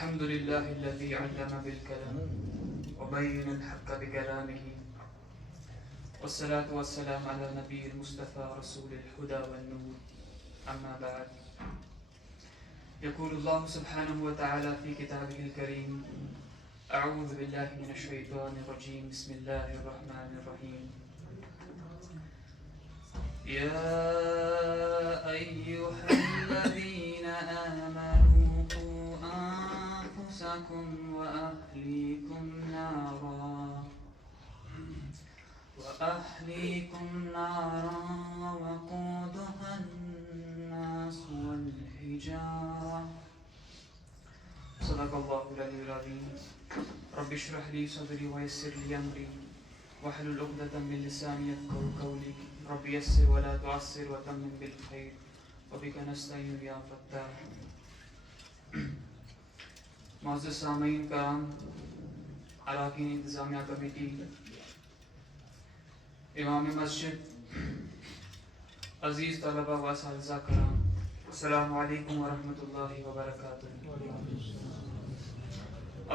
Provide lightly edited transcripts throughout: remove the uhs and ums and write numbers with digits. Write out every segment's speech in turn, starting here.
الحمد لله الذي علم بالكلام وبين الحق بكلامه والصلاة والسلام على نبي المصطفى رسول الهدى والنور أما بعد يقول الله سبحانه وتعالى في كتابه الكريم أعوذ بالله من الشيطان الرجيم بسم الله الرحمن الرحيم يا أيها الذين آمنوا قوا أنفسكم وأهليكم نارا وقودها الناس والحجارة صدق الله العلي العظيم رب اشرح لي صدري ويسر لي أمري واحلل عقدة من لساني يفقهوا قولي رب يسر ولا تعسر وتمم بالخير وبك نستعين يا فتاح. معزز سامعین کرام، اراکین انتظامیہ کمیٹی، امام مسجد، عزیز طلبہ و اساتذہ کرام، السلام علیکم ورحمۃ اللہ وبرکاتہ.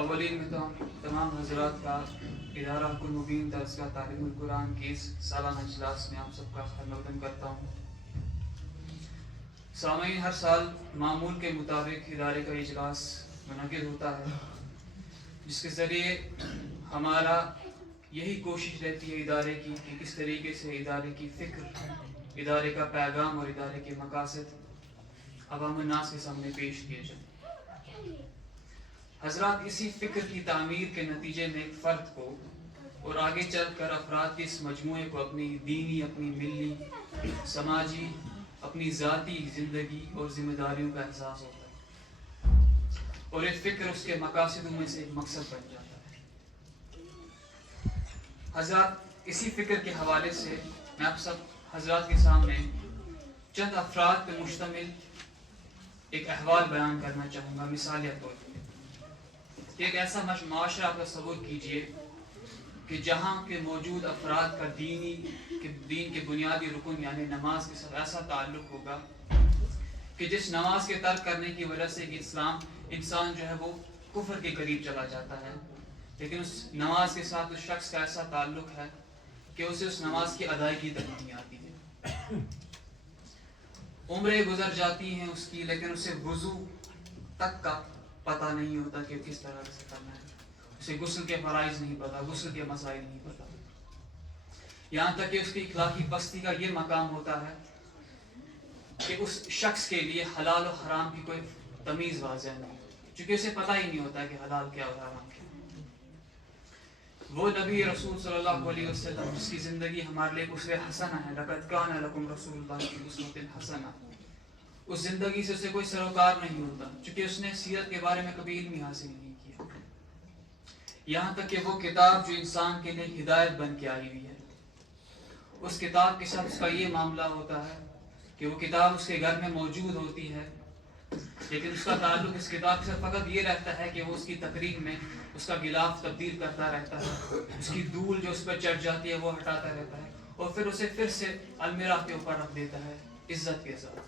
اولین میں تو تمام حضرات کا ادارہ حق المبین درسگاہ تعلیم القرآن کی اس سالانہ اجلاس میں آپ سب کا خیر مقدم کرتا ہوں. سامعین، ہر سال معمول کے مطابق ادارے کا اجلاس منعقد ہوتا ہے، جس کے ذریعے ہمارا یہی کوشش رہتی ہے ادارے کی کہ کس طریقے سے ادارے کی فکر، ادارے کا پیغام اور ادارے کے مقاصد عوام الناس کے سامنے پیش کیے جائیں. حضرات، اسی فکر کی تعمیر کے نتیجے میں ایک فرد کو اور آگے چل کر افراد کے اس مجموعے کو اپنی دینی، اپنی ملی، سماجی، اپنی ذاتی زندگی اور ذمہ داریوں کا احساس ہوتا ہے، اور ایک فکر اس کے مقاصدوں میں سے ایک مقصد بن جاتا ہے. حضرات، اسی فکر کے حوالے سے میں آپ سب حضرات کے سامنے چند افراد پر مشتمل ایک احوال بیان کرنا چاہوں گا. مثالیہ طور پر ایک ایسا معاشرہ آپ تصور کیجئے کہ جہاں کے موجود افراد کا دین کے بنیادی رکن یعنی نماز کے ساتھ ایسا تعلق ہوگا کہ جس نماز کے ترک کرنے کی وجہ سے انسان جو ہے وہ کفر کے قریب چلا جاتا ہے، لیکن اس نماز کے ساتھ اس شخص کا ایسا تعلق ہے کہ اسے اس نماز کی ادائیگی تک نہیں آتی ہے. عمریں گزر جاتی ہیں اس کی، لیکن اسے وضو تک کا پتہ نہیں ہوتا کہ کس طرح سے کرنا ہے. اسے غسل کے فرائض نہیں پتا، غسل کے مسائل نہیں پتا. یہاں تک کہ اس کی اخلاقی پستی کا یہ مقام ہوتا ہے کہ اس شخص کے لیے حلال و حرام کی کوئی تمیز واضح نہیں، چونکہ اسے پتہ ہی نہیں ہوتا کہ حلال کیا اور حرام کیا. وہ نبی رسول صلی اللہ علیہ وسلم جس کی زندگی ہمارے لیے اسوہ حسنہ ہے، لقد کان لکم رسول اللہ کی اسوۃ حسنہ، اس زندگی سے اسے کوئی سروکار نہیں ہوتا، چونکہ اس نے سیرت کے بارے میں کبھی علم ہی حاصل نہیں کیا. یہاں تک کہ وہ کتاب جو انسان کے لیے ہدایت بن کے آئی ہوئی ہے، اس کتاب کے ساتھ اس کا یہ معاملہ ہوتا ہے کہ وہ کتاب اس کے گھر میں موجود ہوتی ہے، لیکن اس کا تعلق اس کتاب سے فقط یہ رہتا ہے کہ وہ اس کی تقریر میں اس کا غلاف تبدیل کرتا رہتا ہے، اس کی دھول جو اس پر چڑھ جاتی ہے وہ ہٹاتا رہتا ہے، اور پھر اسے پھر سے المیرا کے اوپر رکھ دیتا ہے عزت کے ساتھ.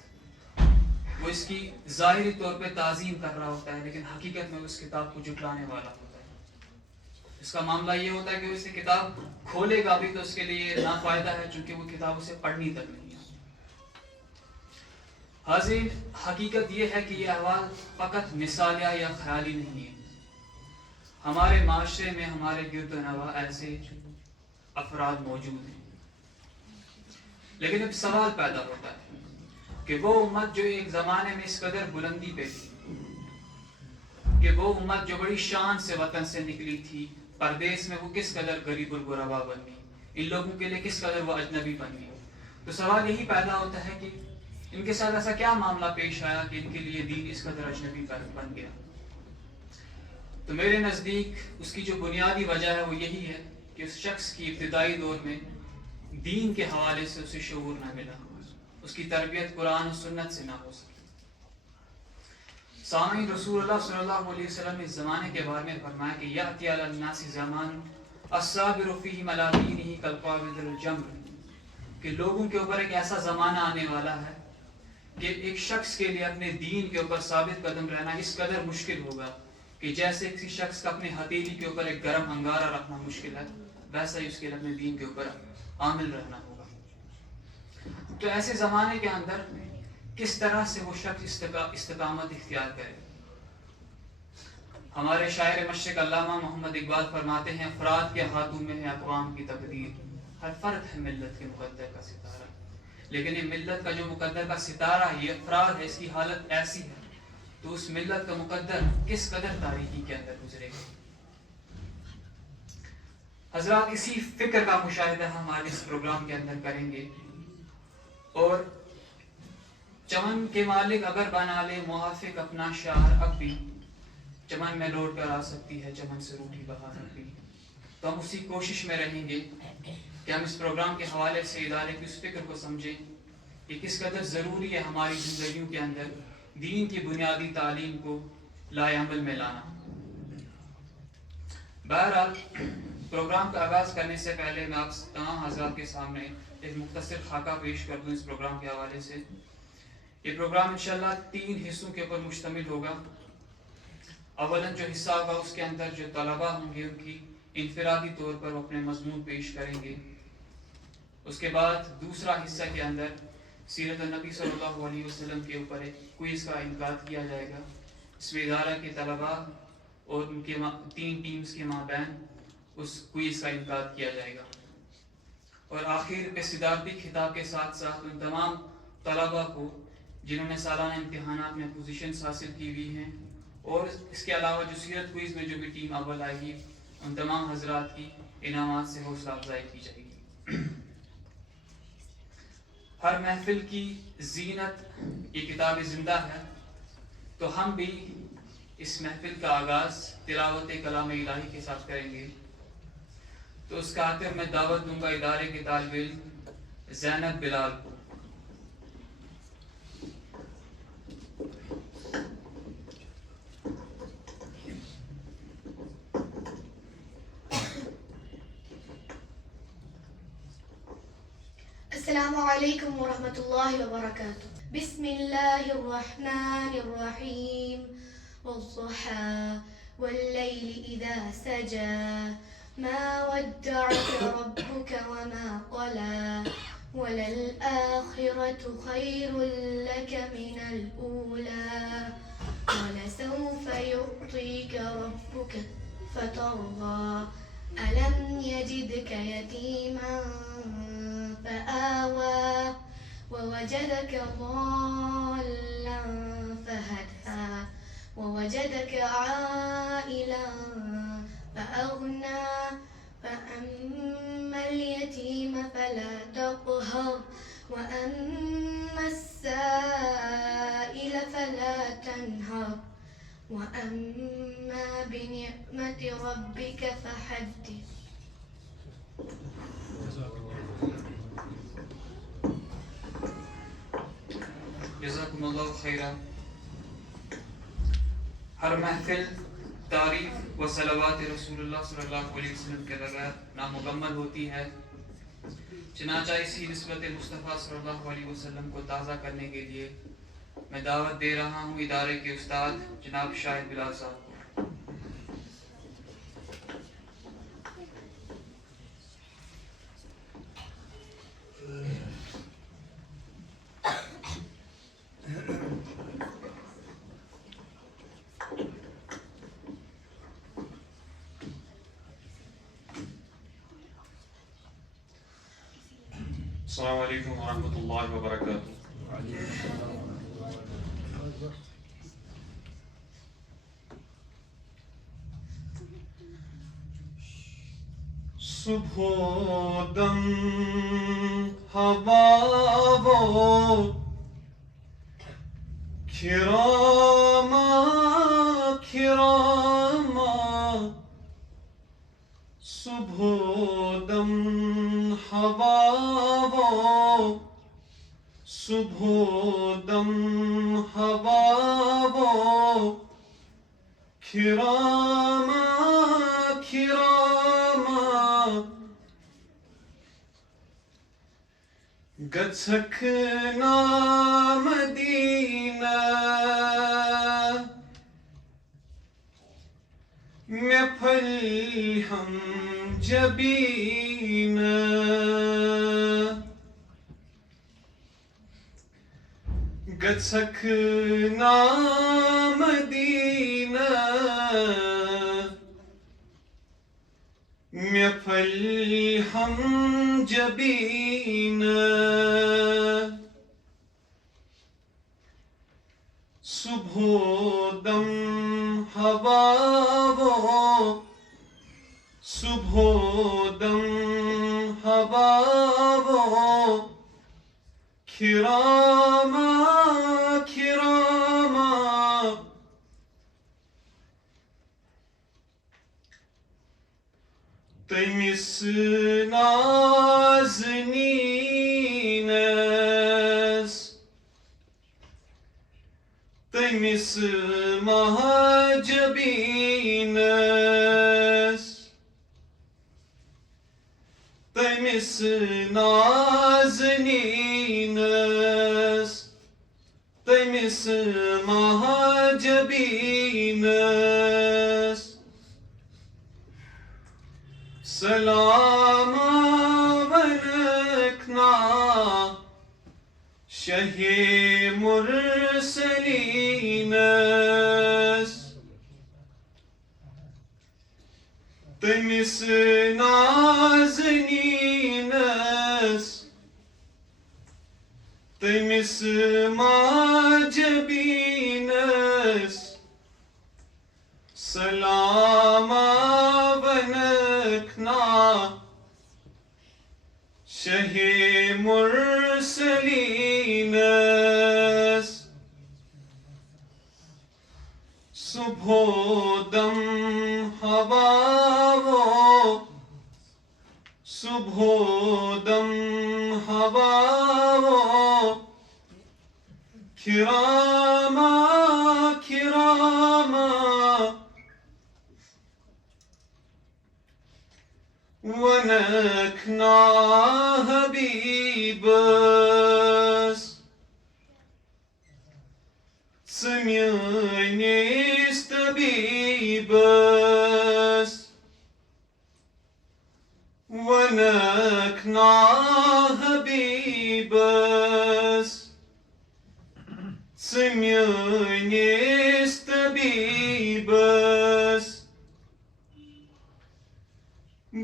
وہ اس کی ظاہری طور پہ تعظیم کر رہا ہوتا ہے، لیکن حقیقت میں اس کتاب کو جھٹلانے والا ہوتا ہے. اس کا معاملہ یہ ہوتا ہے کہ وہ اسے کتاب کھولے گا بھی تو اس کے لیے نافائدہ ہے، چونکہ وہ کتاب اسے پڑھنی تک نہیں ہے. حاضرین، حقیقت یہ ہے کہ یہ احوال فقط مثالیہ یا خیالی نہیں ہے. ہمارے معاشرے میں ہمارے گرد و نواح ایسے افراد موجود ہیں، لیکن اب سوال پیدا ہوتا ہے کہ وہ امت جو ایک زمانے میں اس قدر بلندی پہ تھی، کہ وہ امت جو بڑی شان سے وطن سے نکلی تھی، پردیس میں وہ کس قدر غریب الغربا بن گئی، ان لوگوں کے لیے کس قدر وہ اجنبی بن گئی. تو سوال یہی پیدا ہوتا ہے کہ ان کے ساتھ ایسا کیا معاملہ پیش آیا کہ ان کے لیے دین اس قدر اجنبی بن گیا. تو میرے نزدیک اس کی جو بنیادی وجہ ہے وہ یہی ہے کہ اس شخص کی ابتدائی دور میں دین کے حوالے سے اسے شعور نہ ملا، اس کی تربیت قرآن و سنت سے نہ ہو سکی. سامعین، رسول اللہ صلی اللہ علیہ وسلم نے اس زمانے کے بارے میں فرمایا کہ یأتی علی الناس زمان الصابر فیہ علی دینہ کالقابض الجمر، کہ لوگوں کے اوپر ایک ایسا زمانہ آنے والا ہے کہ ایک شخص کے لیے اپنے دین کے اوپر ثابت قدم رہنا اس قدر مشکل ہوگا کہ جیسے کسی شخص کا اپنے ہتھیلی کے اوپر ایک گرم انگارہ رکھنا مشکل ہے، ویسا ہی اس کے لیے اپنے دین کے اوپر عامل رہنا ہوگا۔ تو ایسے زمانے کے اندر کس طرح سے وہ شخص استقامت اختیار کرے؟ ہمارے شاعر مشرق علامہ محمد اقبال فرماتے ہیں، افراد کے ہاتھوں میں ہے اقوام کی تقدیر، ہر فرد ہے ملت کے مقدر کا ستارہ۔ لیکن یہ ملت کا جو مقدر کا ستارہ یہ افراد ہے، اس کی حالت ایسی ہے تو اس ملت کا مقدر کس قدر تاریکی کے اندر گزرے گا۔ حضرات، اسی فکر کا مشاہدہ ہم آج اس پروگرام کے اندر کریں گے، اور چمن کے مالک اگر بنا لے موافق اپنا شہر اب بھی، چمن میں لوٹ کر آ سکتی ہے چمن سے روٹھی بہار اب بھی۔ تو ہم اسی کوشش میں رہیں گے کہ ہم اس پروگرام کے حوالے سے ادارے کی اس فکر کو سمجھیں کہ کس قدر ضروری ہے ہماری زندگیوں کے اندر دین کی بنیادی تعلیم کو لائے عمل میں لانا۔ بہرحال پروگرام کا آغاز کرنے سے پہلے میں آپ تمام حضرات کے سامنے ایک مختصر خاکہ پیش کر دوں اس پروگرام کے حوالے سے۔ یہ پروگرام انشاءاللہ 3 حصوں کے اوپر مشتمل ہوگا۔ اولاً جو حصہ ہوگا اس کے اندر جو طلباء ہوں گے ان کی انفرادی طور پر وہ اپنے مضمون پیش کریں گے۔ اس کے بعد دوسرا حصہ کے اندر سیرت النبی صلی اللہ علیہ وسلم کے اوپر ایک کوئز کا انعقاد کیا جائے گا۔ اس میں ادارہ کے طلباء اور ان کے 3 ٹیمز کے مابین اس کوئز کا انعقاد کیا جائے گا، اور آخر پہ صدارتی خطاب کے ساتھ ساتھ ان تمام طلباء کو جنہوں نے سالانہ امتحانات میں پوزیشنز حاصل کی ہوئی ہیں، اور اس کے علاوہ جو سیرت کوئز میں جو بھی ٹیم اول آئے گی ان تمام حضرات کی انعامات سے حوصلہ افزائی کی جائے گی۔ ہر محفل کی زینت یہ کتاب زندہ ہے، تو ہم بھی اس محفل کا آغاز تلاوت کلام الہی کے ساتھ کریں گے۔ تو اس کا خاطر میں دعوت دوں گا ادارے کے طالب علم زینب بلال کو۔ السلام علیکم ورحمۃ اللہ وبرکاتہ۔ بسم اللہ الرحمن الرحیم، والضحى واللیل اذا سجى ما ودعك ربك وما قلى وللآخرة خير لك من الأولى ولسوف يعطيك ربك فترضى ألم يجدك يتيما فآوى ووجدك ضالا فهدى ووجدك عائلا فأغنى فأما اليتيم فلا تقهر وأما السائل فلا تنهر وأما بنعمة ربك فحدث۔ جزاکم اللہ خیرا۔ ہر محفل تعریف و صلوات رسول اللہ صلی اللہ علیہ وسلم کے بغیر نامکمل ہوتی ہے، چنانچہ اسی نسبت مصطفیٰ صلی اللہ علیہ وسلم کو تازہ کرنے کے لیے میں دعوت دے رہا ہوں ادارے کے استاد جناب شاہد بلال صاحب کو۔ السلام علیکم ورحمۃ اللہ وبرکاتہ۔ صبح دم ہوا وہ کھراما کھراما، صبح دم ہوا وہ صبح دم ہوا وہ کھراما کھراما، گچھکنا مدینہ فالهم جبينا قد سكنا مدينة فالهم جبينا صبح دم هوا صبح دم هوا کراما کراما تیمس نازنینس تیمس مهاجبینس تیمس نازنینس تیمس مهاجبینس سلاما ونکنا شہی مرسلینس تیمس نازنینس تیمس ماجبینس سلاما ونکنا شہی مرسلینس صبح دم ہوا صبح دم ہوا کراما کراما ونکنا حبیبس سمیانیس طبیبس ونکنا حبیبس سمیانیس طبیبس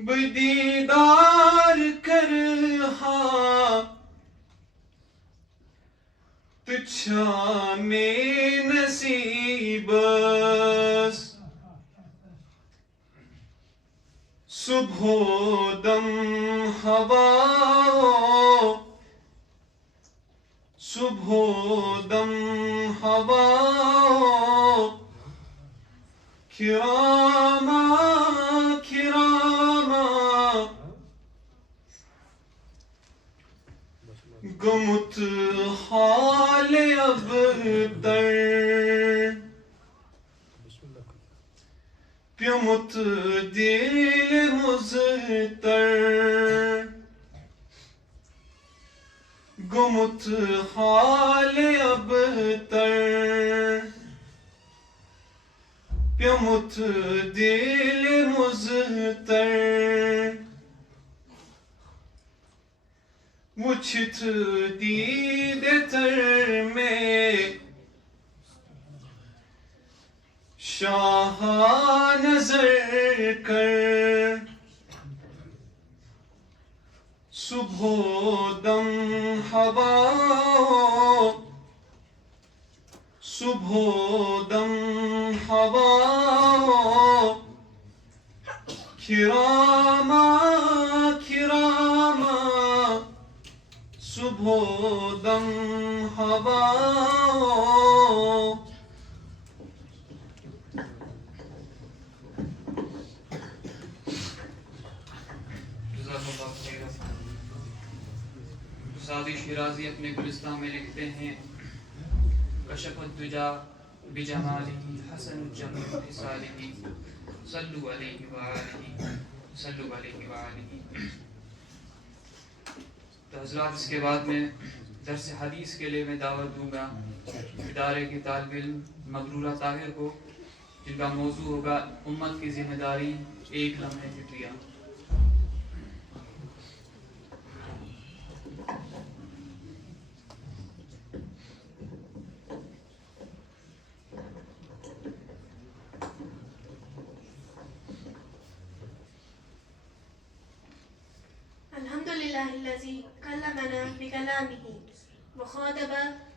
بدیدار کرہا تجھا میں نصیبس صبح دم ہوا صبح دم ہوا کراما کراما گمت حال ابتر پیمت دل مزتر گمت حال ابتر پیمت دل مزتر وچھت دید تر میں شاہ نظر کر صبح دم ہوا صبح دم ہوا کراما کراما صبح دم ہوا سعدی شیرازی اپنے گلستان میں لکھتے ہیں کشف الدجا بجمالہ حسن الجمال خصالہ صلو علیہ وآلہ صلو علیہ وآلہ. تو حضرات اس کے بعد میں درس حدیث کے لیے میں دعوت دوں گا ادارے کے طالب علم مغرورہ طاہر کو جن کا موضوع ہوگا امت کی ذمہ داری ایک لمحے فکریہ. الحمد لله الذي كلمنا بكلامه وخاطب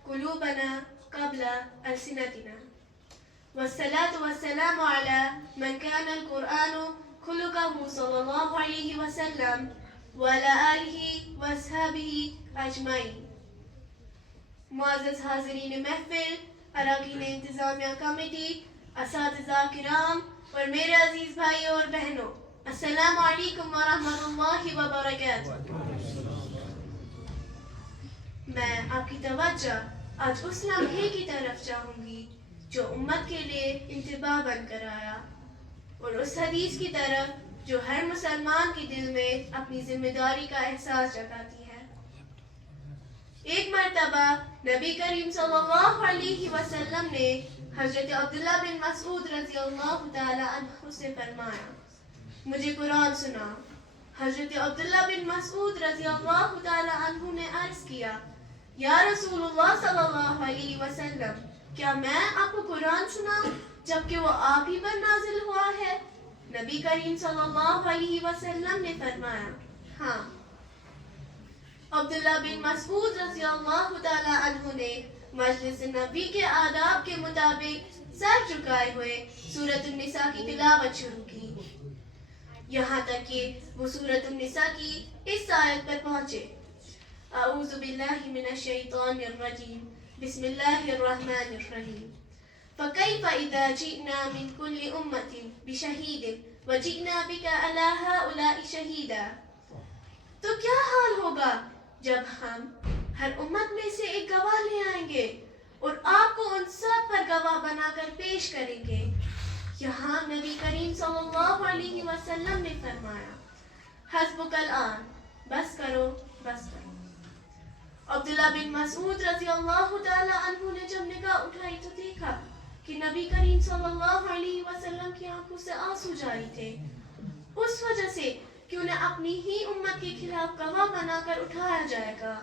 قلوبنا قبل ألسنتنا والصلاة والسلام على من كان القرآن خلقه صلى الله عليه وسلم وعلى آله وأصحابه أجمعين. معزز حاضرین محفل، اراکین انتظامیہ کمیٹی، اساتذہ کرام اور میرے عزیز بھائیوں اور بہنوں، السلام علیکم ورحمۃ اللہ وبرکاتہ. میں آپ کی توجہ آج اس لمحے کی طرف چاہوں گی جو امت کے لیے انتباہ بن کر آیا، اور اس حدیث کی طرف جو ہر مسلمان کے دل میں اپنی ذمہ داری کا احساس جگاتی ہے. ایک مرتبہ نبی کریم صلی اللہ علیہ وسلم نے حضرت عبداللہ بن مسعود رضی اللہ تعالی عنہ سے فرمایا، مجھے قرآن سنا. حضرت عبداللہ بن مسعود رضی اللہ تعالی عنہ نے عرض کیا، یا رسول اللہ صلی اللہ علیہ وسلم، کیا میں آپ کو قرآن سناؤں جبکہ وہ آپ ہی پر نازل ہوا ہے؟ نبی کریم صلی اللہ علیہ وسلم نے فرمایا، ہاں. عبداللہ بن مسعود رضی اللہ تعالی عنہ نے مجلس نبی کے آداب کے مطابق سر جھکائے ہوئے سورۃ النساء کی تلاوت شروع کی، یہاں تک کہ وہ سورۃ النساء کی اس آیت پر پہنچے، اعوذ باللہ من الشیطان الرجیم، بسم اللہ الرحمن الرحیم. فَكَيْفَ إِذَا جِئْنَا مِنْ كُلِّ أُمَّةٍ بِشَهِيدٍ وَجِئْنَا بِكَ عَلَى هَؤُلَاءِ شَهِيدًا. تو کیا حال ہوگا جب ہم ہر امت میں سے ایک گواہ لے آئیں گے اور آپ کو ان سب پر گواہ بنا کر پیش کریں گے. یہاں نبی کریم صلی اللہ علیہ وسلم نے فرمایا، حسبک الآن، بس کرو بس کرو. عبداللہ بن مسعود رضی اللہ تعالی عنہ نے جب نگاہ اٹھائی تو دیکھا کہ نبی کریم صلی اللہ علیہ وسلم کی آنکھوں سے آنسو جاری تھے، اس وجہ سے کہ انہیں اپنی ہی امت کے خلاف گواہ بنا کر اٹھایا جائے گا.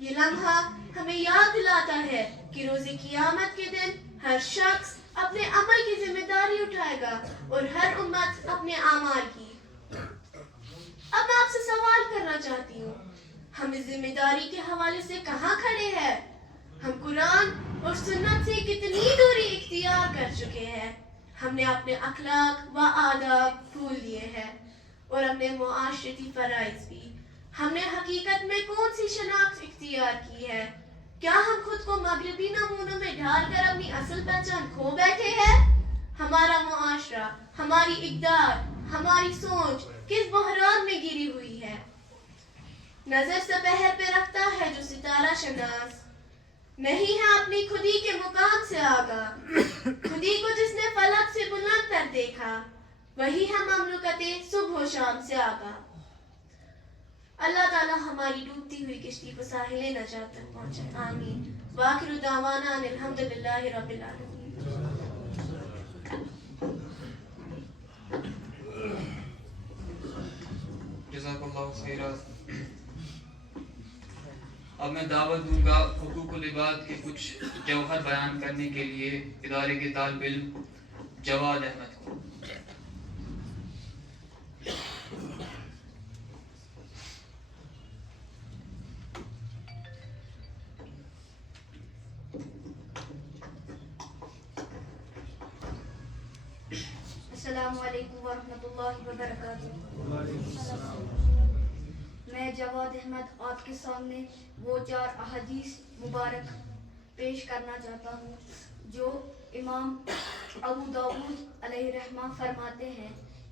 یہ لمحہ ہمیں یاد دلاتا ہے کہ روز قیامت کے دن ہر شخص اپنے عمل کی ذمہ داری اٹھائے گا اور ہر امت اپنے اعمال کی. اب میں آپ سے سوال کرنا چاہتی ہوں، ہم اس ذمہ داری کے حوالے سے کہاں کھڑے ہیں؟ ہم قرآن اور سنت سے کتنی دوری اختیار کر چکے ہیں؟ ہم نے اپنے اخلاق و آداب بھول لیے ہیں اور اپنے معاشرتی فرائض بھی. ہم نے حقیقت میں کون سی شناخت اختیار کی ہے؟ کیا ہم خود کو مغربی نمونوں میں ڈھال کر اپنی اصل پہچان کھو بیٹھے ہیں؟ ہمارا معاشرہ، ہماری اقدار، ہماری سوچ کس بحران میں گری ہوئی ہے؟ نظر سپہر پہ رکھتا ہے جو ستارہ شناس، نہیں ہے اپنی خودی کے مقام سے آگاہ. خودی کو جس نے فلک سے بلند پر دیکھا، وہی ہے مملکت صبح و شام سے آگاہ. اللہ تعالیٰ ہماری ڈوبتی ہوئی کشتی کو ساحل نجات تک پہنچائے، آمین. وآخر دعوانا ان الحمدللہ رب العالمین. جزاک اللہ خیرا. اب میں دعوت دوں گا حقوق العباد کے کچھ جوہر بیان کرنے کے لیے ادارے کے طالب علم جواد احمد کو. السلام علیکم ورحمۃ اللہ وبرکاتہ. میں جواد احمد آپ کے سامنے وہ 4 احادیث مبارک پیش کرنا چاہتا ہوں جو امام ابو داؤد علیہ رحمہ فرماتے ہیں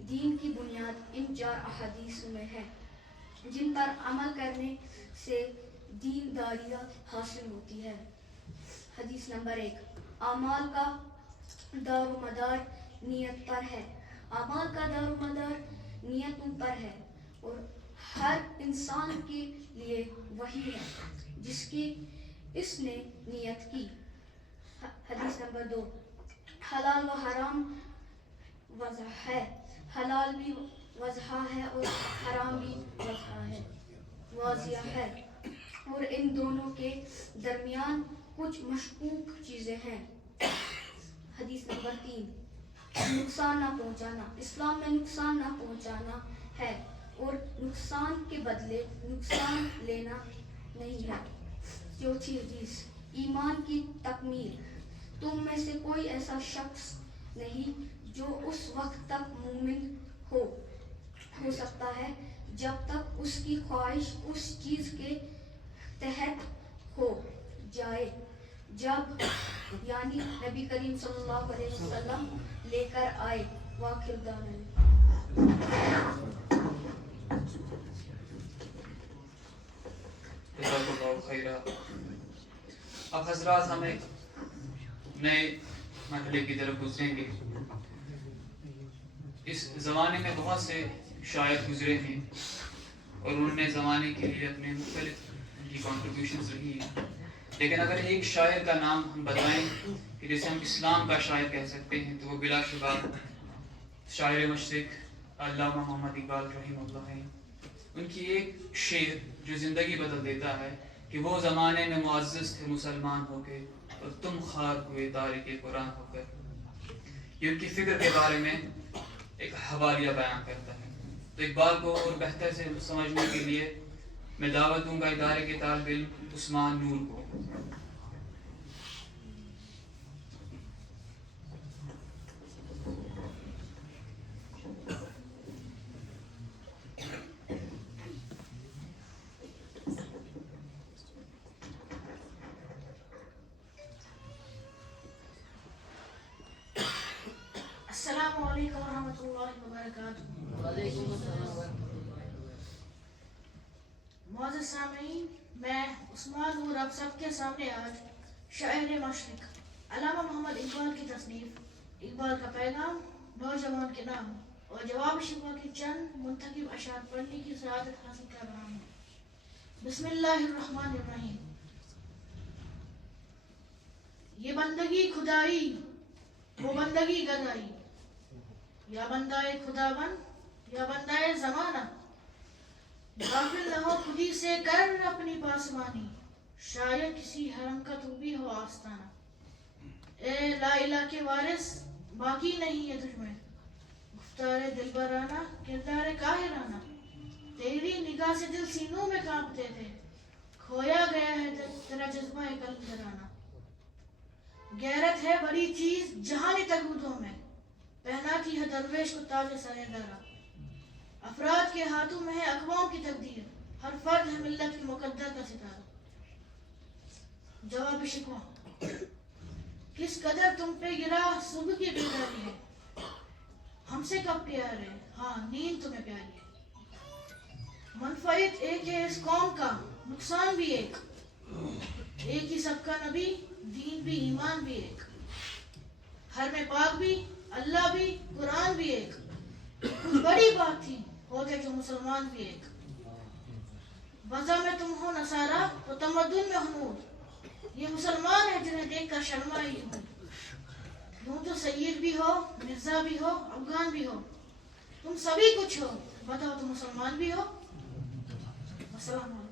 دین کی بنیاد ان 4 احادیث میں ہے جن پر عمل کرنے سے دینداریہ حاصل ہوتی ہے. حدیث نمبر 1، اعمال کا دار و مدار نیت پر ہے. اعمال کا دار و مدار نیتوں پر ہے اور ہر انسان کے لیے وہی ہے جس کی اس نے نیت کی. حدیث نمبر 2، حلال و حرام واضح ہے، حلال بھی واضح ہے اور حرام بھی واضح ہے، اور ان دونوں کے درمیان کچھ مشکوک چیزیں ہیں۔ حدیث نمبر 3، نقصان نہ پہنچانا۔ اسلام میں نقصان نہ پہنچانا ہے اور نقصان کے بدلے نقصان لینا نہیں ہے۔ چوتھی حدیث، ایمان کی تکمیل۔ تم میں سے کوئی ایسا شخص نہیں جو اس وقت تک مومن ہو سکتا ہے جب تک اس کی خواہش اس چیز کے تحت ہو جائے جب یعنی نبی کریم صلی اللہ علیہ وسلم لے کر آئے۔ واخر دعوانا۔ جزاک اللہ خیرہ۔ اب حضرات ہم ایک نئے مرحلے کی طرف گزریں گے۔ اس زمانے میں بہت سے شاعر گزرے ہیں اور انہوں نے زمانے کے لیے اپنے مختلف ان کی کنٹریبیوشنز رہی ہیں، لیکن اگر ایک شاعر کا نام ہم بتائیں کہ جسے ہم اسلام کا شاعر کہہ سکتے ہیں تو وہ بلا شبہ شاعر مشرق علامہ محمد اقبال رحمہ اللہ ہیں۔ ان کی ایک شعر جو زندگی بدل دیتا ہے کہ وہ زمانے میں معزز تھے مسلمان ہو کے اور تم خار ہوئے تارک قرآن ہو کر، یہ ان کی فکر کے بارے میں ایک حوالیہ بیان کرتا ہے۔ تو اقبال کو اور بہتر سے سمجھنے کے لیے میں دعوت دوں گا ادارے کے طالب علم عثمان نور کو۔ السلام علیکم ورحمۃ اللہ وبرکاتہ۔ معزز سامعین، میں عثمان نور آپ سب کے سامنے آج شاعر مشرق علامہ محمد اقبال کی تصنیف اقبال کا پیغام نوجوان کے نام اور جواب شکوہ کی چند منتخب اشعار پڑھنے کی سعادت حاصل کر رہا ہوں۔ بسم اللہ الرحمن الرحیم۔ یہ بندگی خدائی وہ بندگی گدائی، یا بندہ خدا بن یا بندہ زمانہ، غافل نہ ہو خودی سے کر اپنی پاسبانی، شاید کسی حرم کا تو بھی ہو آستانہ۔ اے لا الہ کے وارث باقی نہیں ہے تجھ میں، گفتار دلبرانہ کردار قاہرانہ، تیری نگاہ سے دل سینوں میں کانپتے تھے، کھویا گیا ہے تیرا جذبہ قلندرانہ۔ غیرت ہے بڑی چیز جہانی تگودوں میں، پہناتی ہے درویش کو تاج سر درا، افراد کے ہاتھوں میں ہے اقوام کی تقدیر، ہر فرد ہے ملت کی مقدر کا ستارہ۔ جواب شکوہ، کس قدر تم پہ گرا صبح کی بیداری ہے، ہم سے کب پیار ہے، ہاں نیند تمہیں پیاری ہے۔ منفعت ایک ہے اس قوم کا، نقصان بھی ایک ہی سب کا نبی، دین بھی ایمان بھی ایک، ہر میں پاک بھی اللہ بھی قرآن بھی ایک، کچھ بڑی بات تھی ہوتے جو مسلمان بھی ایک۔ وضع میں تم ہو نصارہ تو تمدن میں ہنود، یہ مسلمان ہے جنہیں دیکھ کر شرمائی ہوں۔ یوں تو سید بھی ہو مرزا بھی ہو افغان بھی ہو، تم سبھی کچھ ہو، بتاؤ تم مسلمان بھی ہو؟ السلام علیکم۔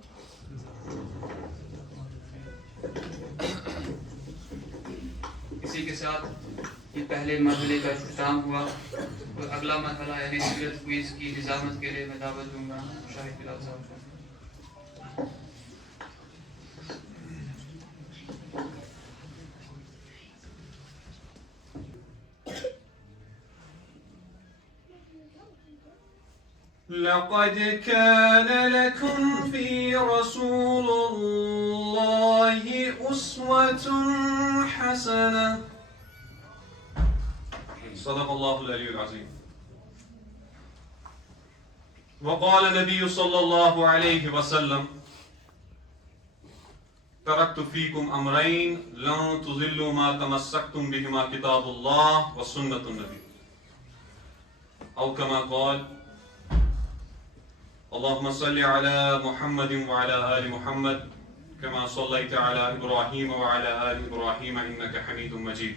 اسی کے ساتھ یہ پہلے مرحلے کا اختتام ہوا اور اگلا مرحلہ یعنی سیرت کوئز کی نظامت کے لیے میں دعوت دوں گا شاہد بلال صاحب کو۔ لقد كان لكم في رسول الله أسوة حسنة صدق الله العلي العظيم وقال النبي صلى الله عليه وسلم تركت فيكم أمرين لن تضلوا ما تمسكتم بهما كتاب الله وسنة النبي أو كما قال اللهم صل على محمد وعلى آل محمد كما صليت على إبراهيم وعلى آل إبراهيم إنك حميد مجيد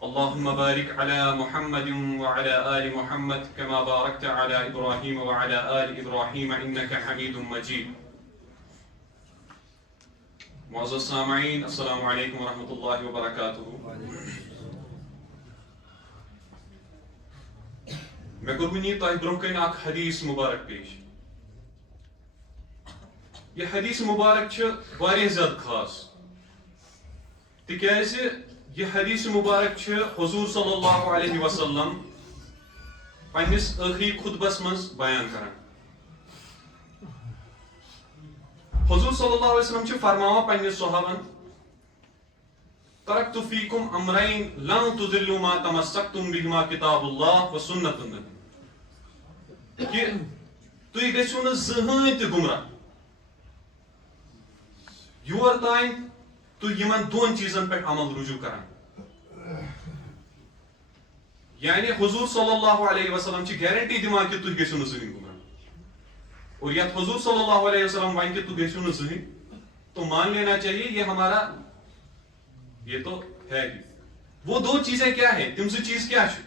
اللهم بارك على محمد وعلى آل محمد كما باركت على إبراهيم وعلى آل إبراهيم إنك حميد مجيد. معزز سامعین السلام علیکم ورحمۃ اللہ وبرکاتہ. میں کرونی تہ برونہ کن اخ حدیث مبارک پیش. یہ حدیث مبارک چھ واریاہ زیادہ خاص تکیاز یہ حدیث مبارک چھ حضور صلی اللہ علیہ وسلم پنس آخری خطبس مز بیان کران. حضور صلی اللہ علیہ وسلم چھ فرماوا پنس صحابن ترکت فیکم امرین لن تضلوا ما تمسکتم بہما کتاب اللہ و سنت النبی کہ تُہۍ گژھِو نہٕ زٕہٕنۍ تہِ گمراہ یور تام تُہۍ یِمن دۄن چیٖزن پٮ۪ٹھ عمل رجوع کران. یعنی حضور صلی اللہ علیہ وسلم چھ گارنٹی دِوان کہ تُہۍ گژھِو نہٕ زٕہٕنۍ گمراہ. اور یت حضور صلی اللہ علیہ وسلم ون کہ تو گژھو نہ زٕہٕنۍ تو مان لینا چاہیے یہ ہمارا یہ تو ہے ہی. وہ دو چیزیں کیا ہے تم سے چیز کیا چھ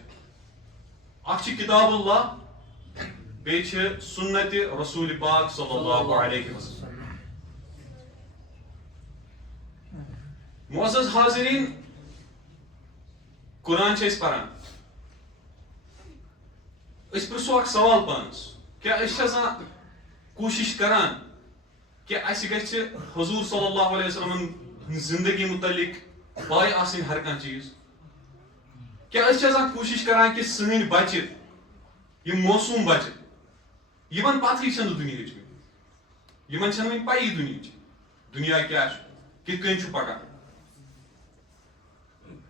اکھ چھ کتاب اللہ بیٚیہِ چھ سنت رسول پاک صلی اللہ علیہ وسلم. معزز حاضرین قرآن چھ أسۍ پران أسۍ پرژھو اکھ سوال پانس کیا أسۍ چھِ آسان کوشش کران کہ اس گژھِ حضور صلی اللہ علیہ وسلم زندگی متعلق پاے آسٕنۍ ہر کانٛہہ چیز. کیا أسۍ چھِ آسان کوشش کران کہ سٲنۍ بچہِ یِم موسوٗم بچہِ یِمن پتہٕے چھنہٕ دُنیاہٕچ یِمن چھنہٕ وۄنۍ پایی دُنیاہٕچ دُنیا کیاہ چھُ کِتھ کٔنۍ چھُ پکان.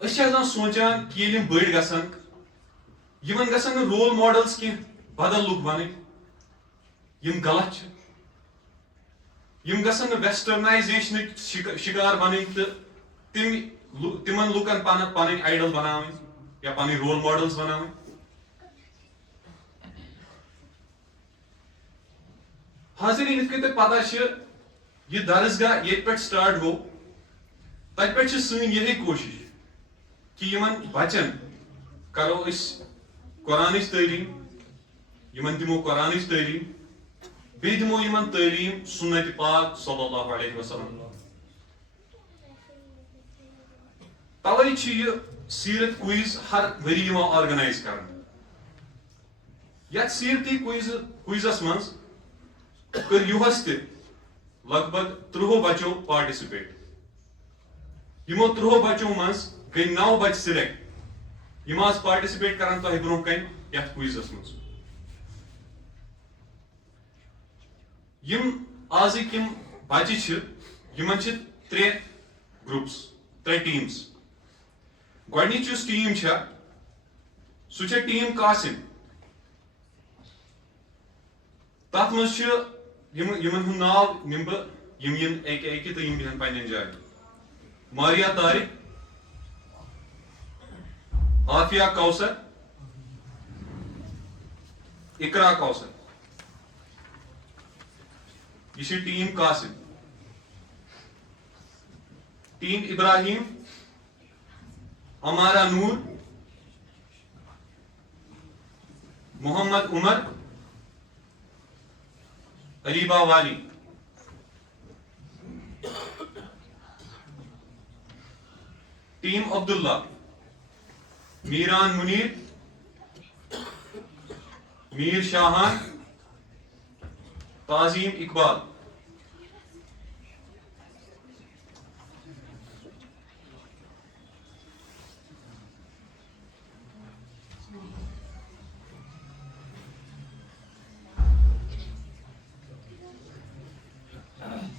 أسۍ چھِ آسان سونٛچان کہ ییٚلہِ یِم بٔڑۍ گژھن یِمن گژھن نہٕ رول ماڈلز کینٛہہ بدل لُکھ بنٕنۍ یم غلط چھ یم گژھن نہٕ ویسٹرنائزیشنٕکۍ شکار بنٕنۍ تہٕ تمن لُکن پنٕنۍ آیڈل بناوٕنۍ یا پنٕنۍ رول ماڈلز بناوٕنۍ. حاضرین یِتھ کٔنۍ تۄہہِ پتہ چھ یہ درسگاہ ییٚتہِ پٮ۪ٹھ سٹارٹ گوٚو تتہِ پٮ۪ٹھ چھِ سٲنۍ یِہے کوشش کہ یمن بچن کرو أسۍ قرآنٕچ تعلیٖم یمن دِمو قرآنٕچ تعلیٖم بیٚیہِ دِمو یمن تعلیٖم سنت پاک صلی اللہ علیہ وسلم. توے چھِ یہِ سیرت کوئز ہر ؤری یِوان آرگنائز کرنہٕ. یتھ سیرتی کوئزس منٛز کٔر یُہس تہِ لگ بگ 30 بچو پارٹِسِپیٹ. یِمو 30 بچو منٛز گٔے 9 بچہِ سِلیکٹ یِم آز پارٹِسِپیٹ کران تۄہہِ برونٛہہ کنہِ یتھ کوئزس منٛز. یم آزٕکۍ یم بچہِ چھِ یمن چھِ 3 گروپس 3 ٹیٖمز. گۄڈنِچ یُس ٹیٖم چھےٚ سُہ چھےٚ ٹیٖم قاسم. تتھ منٛز چھِ یمن ہُنٛد ناو نِمہٕ بہٕ یِم یِن اکہِ اکہِ تہٕ یِم بیٚہن پننٮ۪ن جاین. ماریا طارق, عافیہ کوثر, اقرا کوثر. یہ چھ ٹیم قاسم. ٹیم ابراہیم, امارا نور, محمد عمر, علیبا والی. ٹیم عبداللہ, میران منیر, میر شاہان, تعظیم اقبال.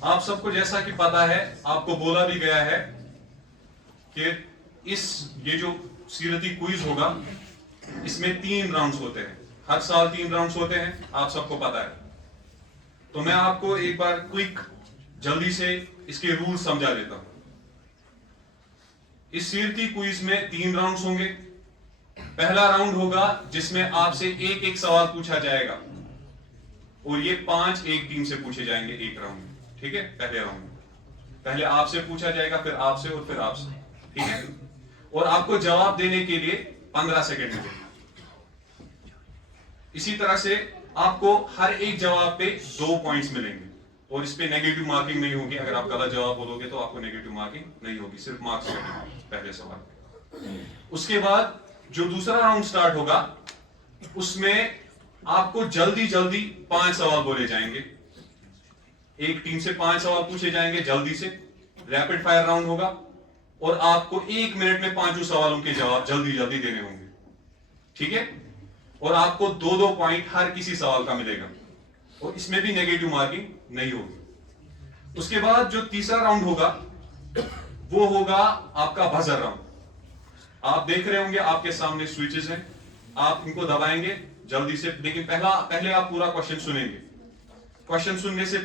آپ سب کو جیسا کہ پتا ہے, آپ کو بولا بھی گیا ہے کہ یہ جو سیرتی کوئز ہوگا اس میں 3 راؤنڈز ہوتے ہیں. ہر سال 3 راؤنڈز ہوتے ہیں, آپ سب کو پتا ہے. تو میں آپ کو ایک بار کوئک جلدی سے اس کے رول سمجھا دیتا ہوں. اس سیرتی کوئز میں 3 راؤنڈز ہوں گے. پہلا راؤنڈ ہوگا جس میں آپ سے ایک سوال پوچھا جائے گا اور یہ 5 ایک ٹیم سے پوچھے جائیں گے ایک راؤنڈ میں. ٹھیک ہے, پہلے راؤنڈ میں پہلے آپ سے پوچھا جائے گا, پھر آپ سے اور پھر آپ سے. ٹھیک ہے. اور آپ کو جواب دینے کے لیے 15 سیکنڈ ملے گا. اسی طرح سے آپ کو ہر ایک جواب پہ 2 پوائنٹس ملیں گے اور اس پہ نیگیٹو مارکنگ نہیں ہوگی. اگر آپ غلط جواب بولو گے تو آپ کو نیگیٹو مارکنگ نہیں ہوگی, صرف مارکس کریں گے پہلے سوال پہ. اس کے بعد جو دوسرا راؤنڈ سٹارٹ ہوگا اس میں آپ کو جلدی 5 سوال بولے جائیں گے. ایک ٹیم سے 5 سوال پوچھے جائیں گے جلدی سے, ریپڈ فائر راؤنڈ ہوگا اور آپ کو 1 منٹ میں 5 سوالوں کے جواب جلدی دینے ہوں گے. ٹھیک ہے, اور آپ کو 2 پوائنٹ ہر کسی سوال کا ملے گا اور اس میں بھی نیگیٹو مارکنگ نہیں ہوگی. اس کے بعد جو تیسرا راؤنڈ ہوگا وہ ہوگا آپ کا بزر راؤنڈ. آپ دیکھ رہے ہوں گے آپ کے سامنے سوئچز ہیں, آپ ان کو دبائیں گے جلدی سے, لیکن پہلے آپ پورا کوشچن سنیں گے. کوشچن سننے سے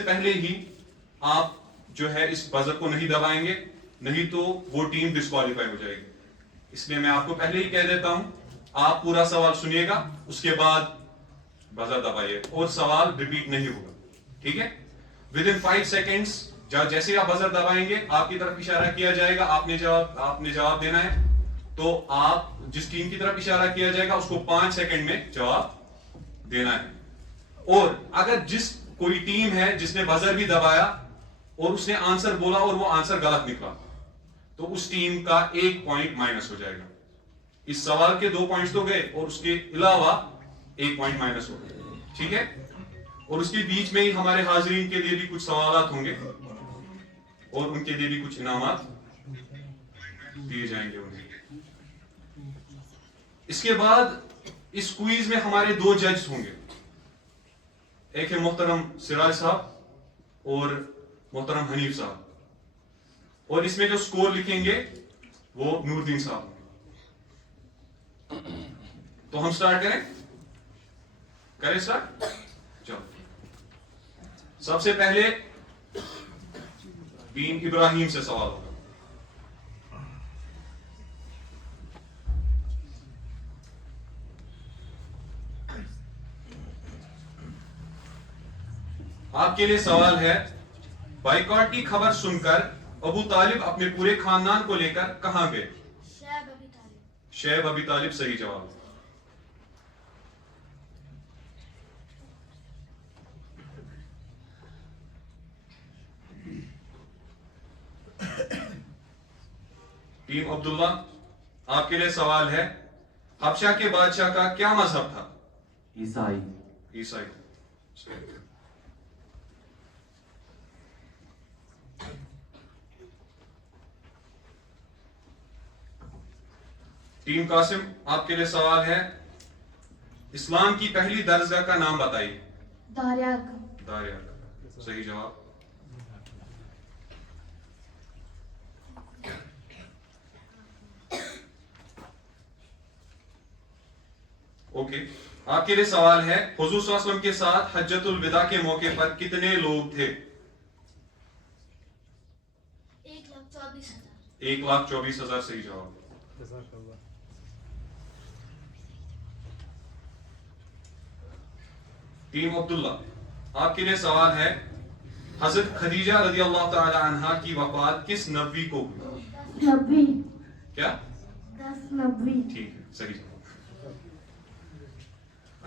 پہلے ہی آپ جو ہے اس بزر کو نہیں دبائیں گے, نہیں تو وہ ٹیم ڈسکوالیفائی ہو جائے گی. اس لیے میں آپ کو پہلے ہی کہہ دیتا ہوں, آپ پورا سوال سنیے گا, اس کے بعد بزر دبائیے اور سوال ریپیٹ نہیں ہوگا. ٹھیک ہے, ودن 5 سیکنڈز جیسے آپ بزر دبائیں گے آپ کی طرف اشارہ کیا جائے گا, آپ نے جواب دینا ہے, تو آپ جس ٹیم کی طرف اشارہ کیا جائے گا اس کو 5 سیکنڈ میں جواب دینا ہے. اور اگر کوئی ٹیم ہے جس نے بزر بھی دبایا اور اس نے آنسر بولا اور وہ آنسر غلط نکلا تو اس ٹیم کا 1 پوائنٹ مائنس ہو جائے گا. اس سوال کے 2 پوائنٹس تو گئے اور اس کے علاوہ 1 پوائنٹ مائنس ہو گئے. ٹھیک ہے, اور اس کے بیچ میں ہی ہمارے حاضرین کے لیے بھی کچھ سوالات ہوں گے اور ان کے لیے بھی کچھ انعامات دیے جائیں گے انہیں. اس کے بعد اس کوئز میں ہمارے 2 ججز ہوں گے, ایک ہے محترم سراج صاحب اور محترم حنیف صاحب, اور اس میں جو سکور لکھیں گے وہ نور الدین صاحب ہوں گے. تو ہم سٹارٹ کریں سٹارٹ. چلو, سب سے پہلے بین ابراہیم سے سوال ہوگا. آپ کے لیے سوال ہے, بائیکاٹ کی خبر سن کر ابو طالب اپنے پورے خاندان کو لے کر کہاں گئے؟ شعیب ابی طالب صحیح جواب. ٹیم عبداللہ, آپ کے لیے سوال ہے, حبشہ کے بادشاہ کا کیا مذہب تھا؟ عیسائی. ٹیم قاسم, آپ کے لیے سوال ہے, اسلام کی پہلی درسگاہ کا نام بتائیے. دار صحیح جواب. اوکے, آپ کے لیے سوال ہے, حضور صلی اللہ علیہ وسلم کے ساتھ حجۃ الوداع کے موقع پر کتنے لوگ تھے؟ 1,24,000 صحیح جواب. ٹیم عبداللہ, آپ کے لیے سوال ہے, حضرت خدیجہ رضی اللہ تعالی عنہا کی وفات کس نبی کو ہوئی؟ کیا؟ ٹھیک ہے, صحیح جواب.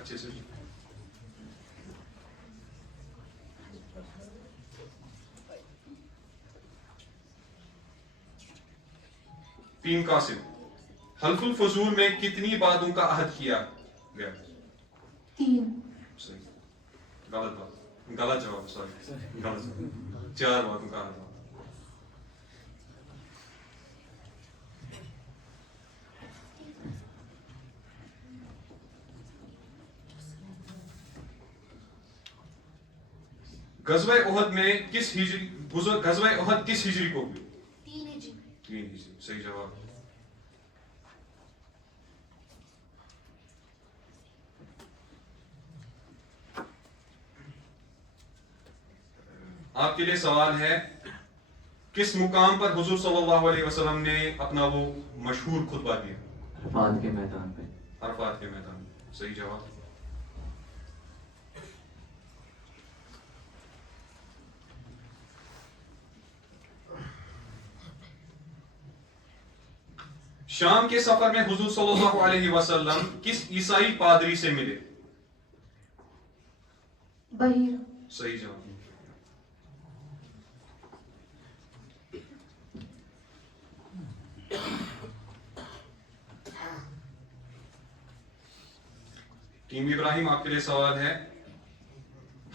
اچھے سے. ٹیم قاسم, حلف الفضول میں کتنی باتوں کا عہد کیا گیا؟ 3. صحیح. غلط جواب, سوری, غلط جواب. 4 باتوں کا عہد. غزوہ احد میں غزوہ احد کس ہجری کو ہوئی؟ 3 ہجری. 3 ہجری صحیح جواب. آپ کے لیے سوال ہے, کس مقام پر حضور صلی اللہ علیہ وسلم نے اپنا وہ مشہور خطبہ دیا؟ عرفات کے میدان پہ. عرفات کے میدان. صحیح جواب. شام کے سفر میں حضور صلی اللہ علیہ وسلم کس عیسائی پادری سے ملے؟ بحیر. صحیح جواب. ٹیم ابراہیم آپ کے لیے سوال ہے.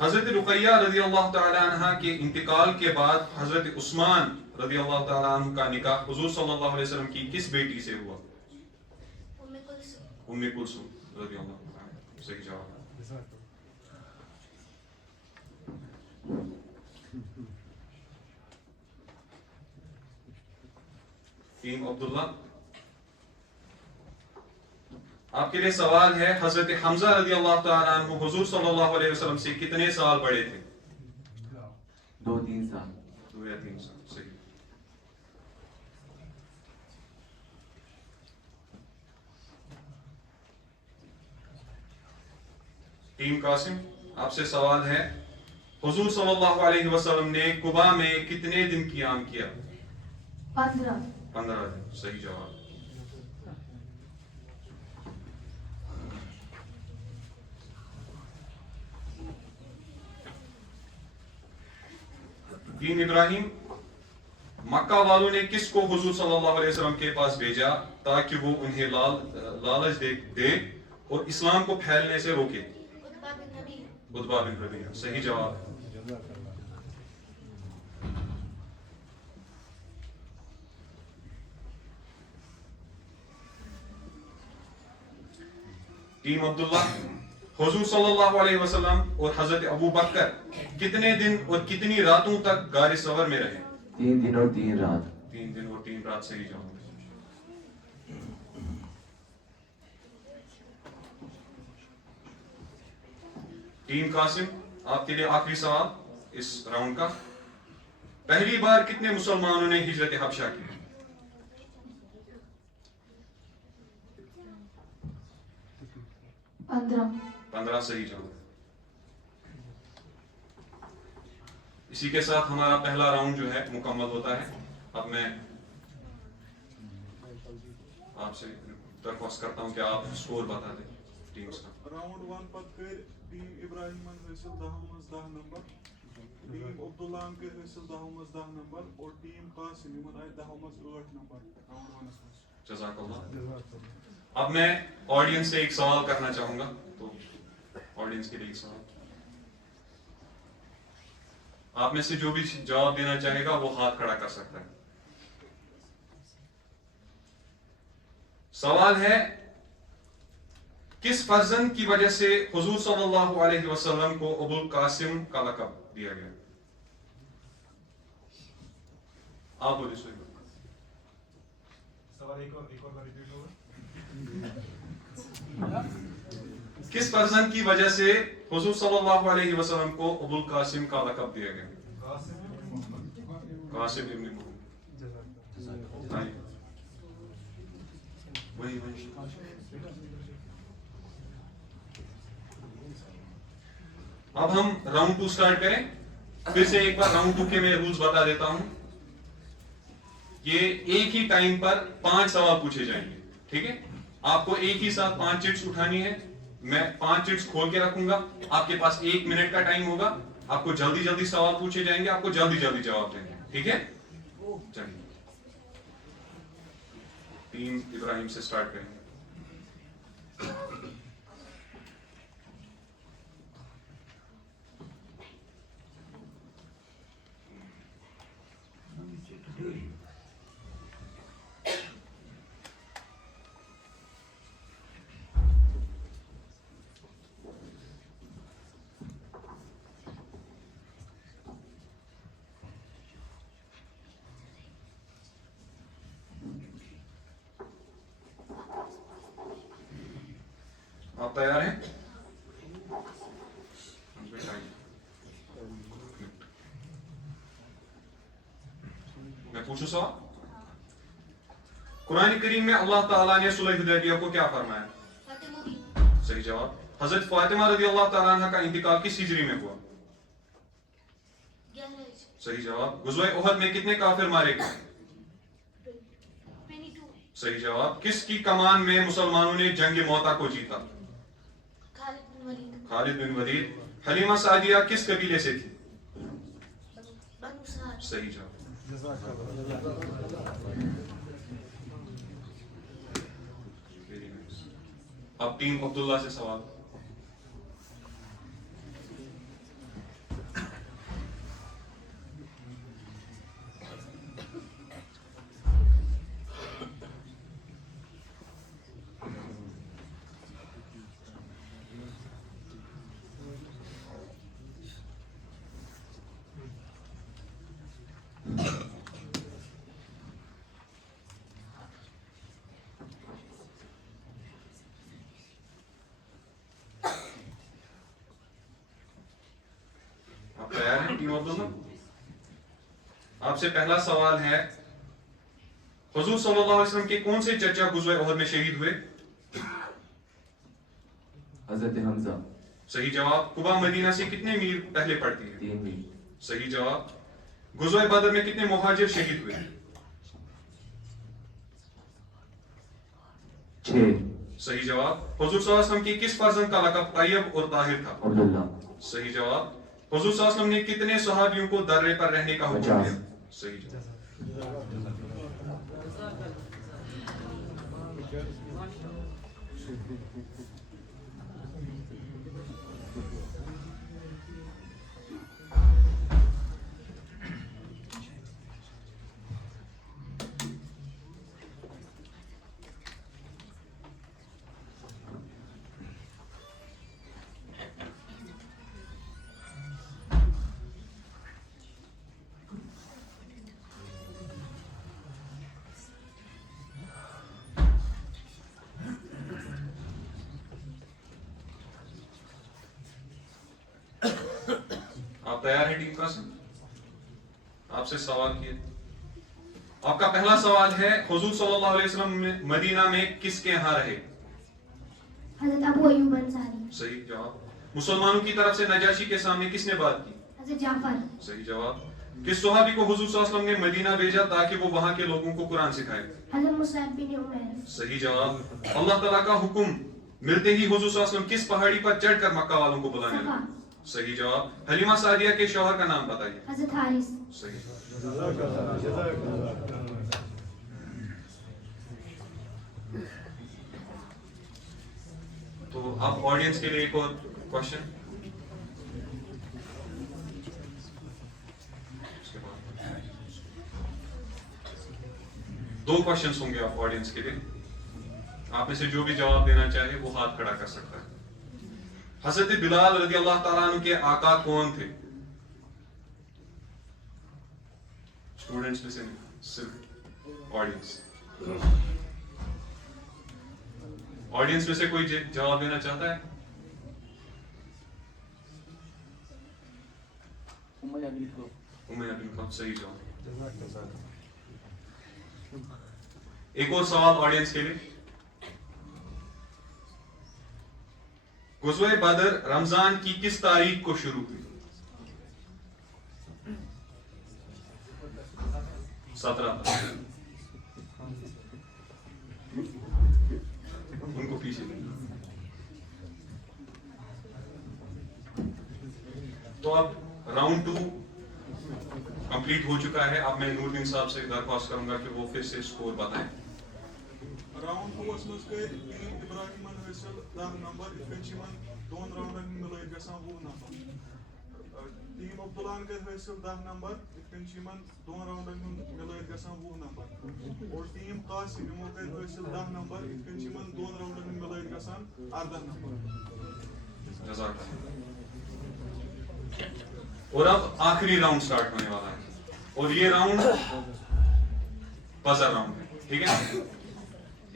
حضرت رقیہ رضی اللہ تعالی عنہ کے انتقال کے بعد حضرت عثمان رضی اللہ تعالی عنہ کا نکاح حضور صلی اللہ علیہ وسلم کی کس بیٹی سے ہوا؟ ام کلثوم رضی اللہ تعالی عنہ. صحیح جواب. ٹیم عبداللہ آپ کے لیے سوال ہے. حضرت حمزہ رضی اللہ تعالی عنہ حضور صلی اللہ علیہ وسلم سے کتنے سال بڑے تھے؟ 2-3 سال. 2 یا 3 سال. صحیح. ٹیم قاسم آپ سے سوال ہے. حضور صلی اللہ علیہ وسلم نے قباء میں کتنے دن قیام کیا؟ 15. 15 دن. صحیح جواب. ٹیم ابراہیم مکہ والوں نے کس کو حضور صلی اللہ علیہ وسلم کے پاس بھیجا تاکہ وہ انہیں لالچ دے اور اسلام کو پھیلنے سے روکے؟ عتبہ بن ربیعہ. صحیح جواب. ٹیم عبداللہ حضور صلی اللہ علیہ وسلم اور حضرت ابو بکر کتنے دن اور کتنی راتوں تک غار ثور میں رہے؟ 3 دن اور 3 رات. 3 دن اور 3 رات. صحیح جواب. ٹیم قاسم آپ کے لیے آخری سوال اس راؤنڈ کا. پہلی بار کتنے مسلمانوں نے ہجرت حبشہ کی؟ 15. صحیح جواب. اسی کے ساتھ ہمارا پہلا راؤنڈ جو ہے مکمل ہوتا ہے. اب میں آپ سے درخواست کرتا ہوں کہ آپ سکور بتا دیں ٹیمز کا. راؤنڈ 1 پتہ کر ٹیم ابراہیم حاصل 10 مز 10 نمبر، ٹیم عبداللہ کر حاصل 10 مز 10 نمبر اور ٹیم قاسم یمن آئے 10 مز 8 نمبر راؤنڈ 1 مز. جزاک اللہ. اب میں آڈینس سے ایک سوال کرنا چاہوں گا. تو آڈینس کے لیے ایک سوال. آپ میں سے جو بھی جواب دینا چاہے گا وہ ہاتھ کھڑا کر سکتا ہے. سوال ہے کس فرزند کی وجہ سے حضور صلی اللہ علیہ وسلم کو ابو القاسم کا لقب دیا گیا؟ آپ بولے سوئی. سوال ایک اور ریپیٹ ہوگا. کس فرزند کی وجہ سے حضور صلی اللہ علیہ وسلم کو ابو القاسم کا لقب دیا گیا؟ قاسم ابن محمد. وہی اب ہم راؤنڈ 2 سٹارٹ کریں. پھر سے ایک بار راؤنڈ 2 کے میں رولز بتا دیتا ہوں. یہ ایک ہی ٹائم پر 5 سوال پوچھے جائیں گے. ٹھیک ہے. آپ کو ایک ہی ساتھ 5 چٹس اٹھانی ہے. میں 5 چٹس کھول کے رکھوں گا. آپ کے پاس 1 منٹ کا ٹائم ہوگا. آپ کو جلدی جلدی سوال پوچھے جائیں گے. آپ کو جلدی جلدی جواب دیں گے. ٹھیک ہے. چلیے ٹیم ابراہیم سے سٹارٹ کریں گے. آپ تیار ہیں؟ میں پوچھوں سوال. قرآن کریم میں اللہ تعالیٰ نے صلح حدیبیہ کو کیا فرمایا؟ صحیح جواب. حضرت فاطمہ رضی اللہ تعالیٰ عنہ کا انتقال کس ہجری میں ہوا؟ صحیح جواب. غزوہ احد میں کتنے کافر مارے گئے؟ صحیح جواب. کس کی کمان میں مسلمانوں نے جنگ موتا کو جیتا؟ خالد بن ولید. خالد بن ولید. حلیمہ سعدیہ کس قبیلے سے تھی؟ بنو سعد. صحیح جواب. اب ٹیم عبداللہ سے سوال. آپ تیار ہیں ٹیم عبداللہ؟ آپ سے پہلا سوال ہے حضور صلی اللہ علیہ وسلم کے کون سے چچا غزوہ احد میں شہید ہوئے؟ حضرت حمزہ. صحیح جواب. قبا مدینہ سے کتنے میل پہلے پڑتی ہے؟ 3 میل. صحیح جواب. غزوہ بدر میں کتنے مہاجر شہید ہوئے؟ 6. صحیح جواب. حضور صلی اللہ علیہ وسلم کی کس فرزند کا لقب طیب اور طاہر تھا؟ عبداللہ. صحیح جواب. حضور صلی اللہ علیہ وسلم نے کتنے صحابیوں کو درے پر رہنے کا حکم 50. دیا؟ صحیح جواب. آپ تیار ہیں ٹیم قاسم؟ آپ سے سوال کیے. آپ کا پہلا سوال ہے حضور صلی اللہ علیہ وسلم مدینہ میں کس کے یہاں رہے؟ حضرت ابو ایوب انصاری. صحیح جواب. مسلمانوں کی طرف سے نجاشی کے سامنے کس نے بات کی؟ حضرت جعفر. صحیح جواب. کس صحابی کو حضور صلی اللہ علیہ وسلم نے مدینہ بھیجا تاکہ وہ وہاں کے لوگوں کو قرآن سکھائے؟ حضرت مصعب بن عمیر. صحیح جواب. اللہ تعالیٰ کا حکم ملتے ہی حضور صلی اللہ علیہ وسلم کس پہاڑی پر چڑھ کر مکہ والوں کو بلانے صفا. لگے؟ صحیح جواب. حلیمہ سعدیہ کے شوہر کا نام بتائیے. حضرت حارث. صحیح. تو اب آڈینس کے لیے ایک اور کوشچن. دو کوشچنس ہوں گے آپ آڈینس کے لیے. آپ میں سے جو بھی جواب دینا چاہے وہ ہاتھ کھڑا کر سکتا ہے. حضرت بلال رضی اللہ تعالیٰ عنہ کے آقا کون تھے؟ اسٹوڈنٹس میں سے نہیں, صرف آڈینس. آڈینس میں سے کوئی جواب دینا چاہتا ہے؟ امیہ بن خلف. صحیح جواب. ایک اور سوال آڈینس کے لیے. غزوہ بدر رمضان کی کس تاریخ کو شروع ہوئی؟ 17. ان کو پیچھے. تو اب راؤنڈ 2 کمپلیٹ ہو چکا ہے. اب میں نور الدین صاحب سے درخواست کروں گا کہ وہ پھر سے اسکور بتائیں. راؤنڈ 2 مز گئی ٹیم ابراہیمن حاصل 10 نمبر. دون راؤنڈن ملائد گژھان 20 نمبر. ٹیم عبداللہ گئی حاصل 10 نمبر. دون راؤنڈن ملائد گژھان 20 نمبر. اور ٹیم قاسم گئی حاصل 10 نمبر. دون راؤنڈن ملائد گژھان 18 نمبر. جزاک اللہ. اور اب آخری راؤنڈ سٹارٹ ہونے والا ہے اور یہ راؤنڈ بزر راؤنڈ ہے. ٹھیک ہے.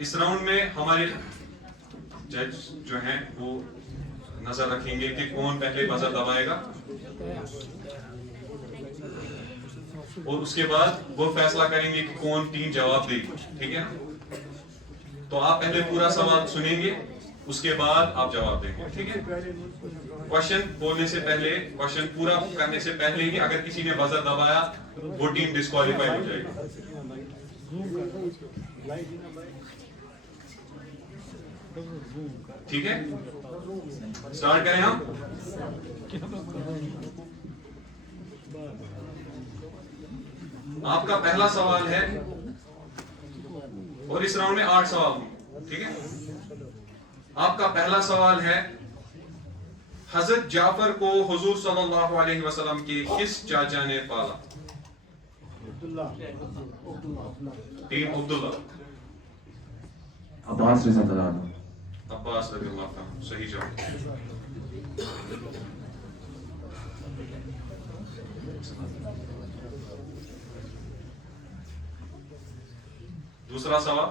اس راؤنڈ میں ہمارے جج جو ہیں وہ نظر رکھیں گے کہ کون پہلے بزر دبائے گا اور اس کے بعد وہ فیصلہ کریں گے کہ کون ٹیم جواب دے گی. ٹھیک ہے نا. تو آپ پہلے پورا سوال سنیں گے, اس کے بعد آپ جواب دیں گے. ٹھیک ہے. کوشچن بولنے سے پہلے, کوشچن پورا کرنے سے پہلے ہی اگر کسی نے بزر دبایا وہ ٹیم ڈسکوالیفائی ہو جائے گی. ٹھیک ہے, اسٹارٹ کریں ہم. آپ کا پہلا سوال ہے, اور اس راؤنڈ میں 8 سوال ہوں. ٹھیک ہے, آپ کا پہلا سوال ہے, حضرت جعفر کو حضور صلی اللہ علیہ وسلم کے کس چاچا نے پالا؟ ٹیم عبداللہ. عباس رضی اللہ عنہ. عباس رضی اللہ عنہ صحیح جواب. دوسرا سوال,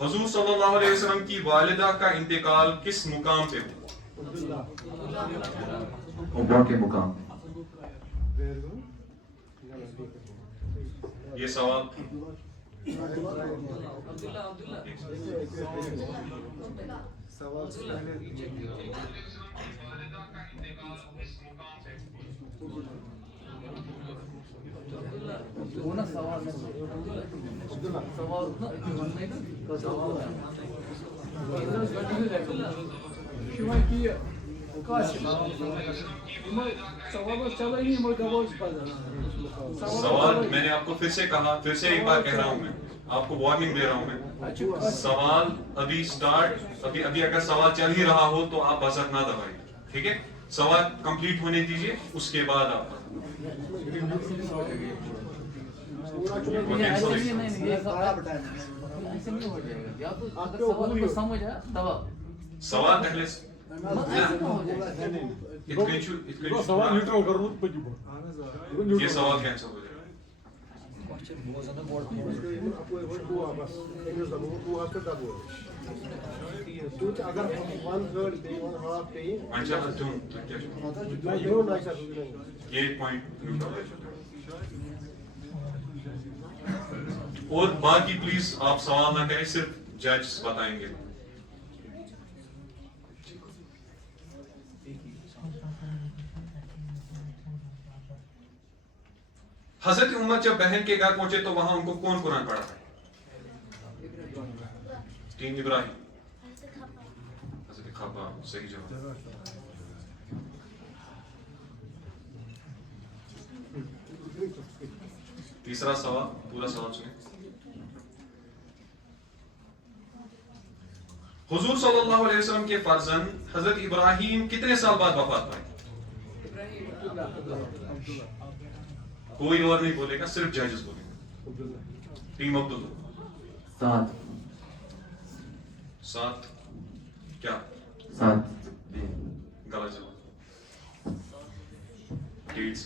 حضور صلی اللہ علیہ وسلم کی والدہ کا انتقال کس مقام پہ ہوا؟ عمرہ کے مقام. یہ سوال سوال میں نے آپ کو پھر سے کہا, پھر سے ایک بار کہہ رہا ہوں, میں آپ کو وارننگ دے رہا ہوں میں. سوال ابھی سٹارٹ, ابھی اگر سوال چل ہی رہا ہو تو آپ بزر نہ دبائیں. ٹھیک ہے, سوال کمپلیٹ ہونے دیجئے, اس کے بعد آپ سوال پہلے یہ سوال کینسل ہو جائے گا. یہ پوائنٹ اور باقی پلیز آپ سوال نہ کریں, صرف جج بتائیں گے. حضرت عمر جب بہن کے گھر پہنچے تو وہاں ان کو کون قرآن پڑھا ہے؟ ٹیم ابراہیم. حضرت خباب صحیح جواب. تیسرا سوال, پورا سوال سنیں. حضور صلی اللہ علیہ وسلم کے فرزند حضرت ابراہیم کتنے سال بعد وفات پائے؟ کوئی اور نہیں بولے گا, صرف ججز بولیں گے. ٹیم عبداللہ. 7. کیا 7 غلط جواب. 8.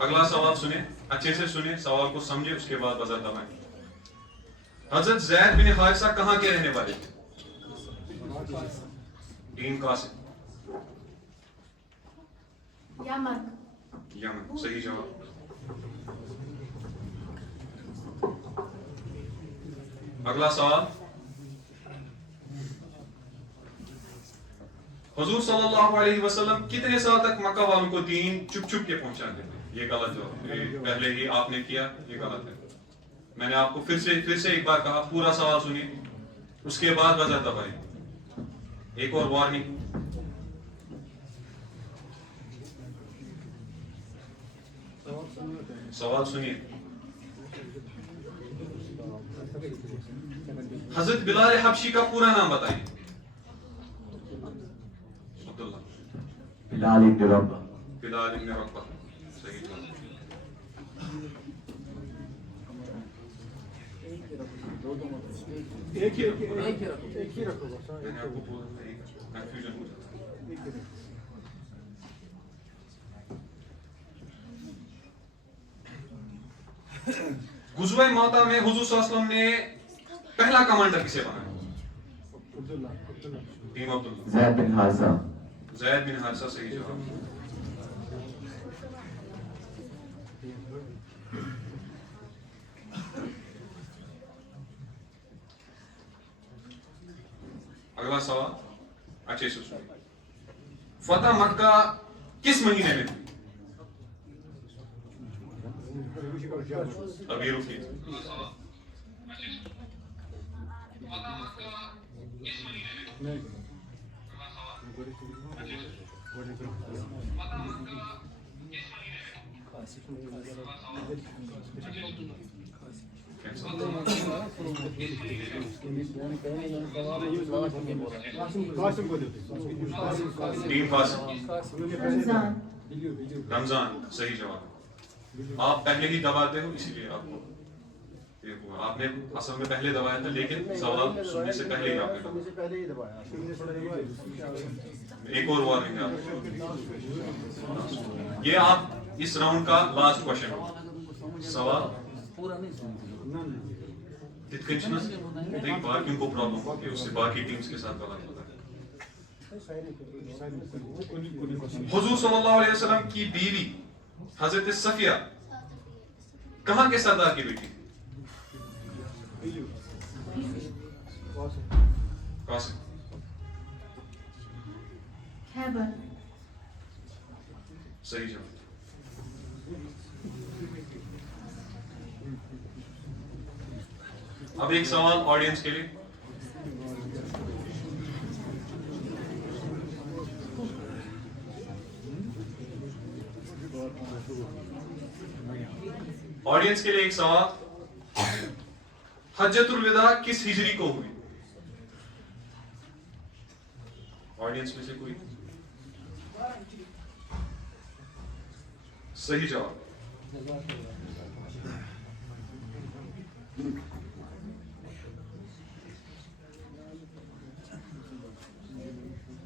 اگلا سوال سنیں, اچھے سے سنیں, سوال کو سمجھے, اس کے بعد بزر دبائیں. حضرت زید بن حارثہ کہاں کے رہنے والے تھے؟ ٹیم قاسم. یمن. یمن صحیح جواب. اگلا سوال, حضور صلی اللہ علیہ وسلم کتنے سال تک مکہ والوں کو دین چپ چپ کے پہنچاتے تھے؟ یہ غلط جواب, یہ پہلے ہی آپ نے کیا, یہ غلط ہے. میں نے آپ کو پھر سے ایک بار کہا, پورا سوال سنیے, اس کے بعد بزر دبائیں. ایک اور وارننگ. سوال سنیے. حضرت بلال حبشی کا پورا نام بتائیں. عبداللہ. بلال ابن ربہ. بلال ابن ربہ صحیح جواب. ایک ہی رکھو بس. میں نے آپ کو بولا تھا, کنفیوژن ہو جاتا ہے. غزوہ موطا میں حضور صلی اللہ علیہ وسلم نے پہلا کمانڈر کسے بنایا؟ ٹیم عبداللہ. زید بن حارثہ. زید بن حارثہ صحیح جواب. اگلا سوال, اچھے سے سنیں. فتح مکہ کس مہینے میں؟ ابھی رکیے. رمضان صحیح جواب. آپ پہلے ہی دباتے ہو اسی لیے آپ کو آپ نے اصل میں پہلے دبایا تھا لیکن سوال سننے سے پہلے ہی آپ نے دبایا. ایک اور وارننگ ہے آپ. یہ آپ اس راؤنڈ کا لاسٹ کوشچن ہو. سوال باقیوں کو پرابلم ہوتی ہے اس سے باقی ٹیمز کے ساتھ غلط ہوتا ہے. حضور صلی اللہ علیہ وسلم کی بیوی حضرت صفیہ کہاں کے سردار کی بیٹی؟ قاسم. خیبر. صحیح جواب. اب ایک سوال آڈینس کے لیے. آڈینس کے لیے ایک سوال. حجۃ الوداع کس ہجری کو ہوئی؟ آڈینس میں سے کوئی؟ صحیح جواب.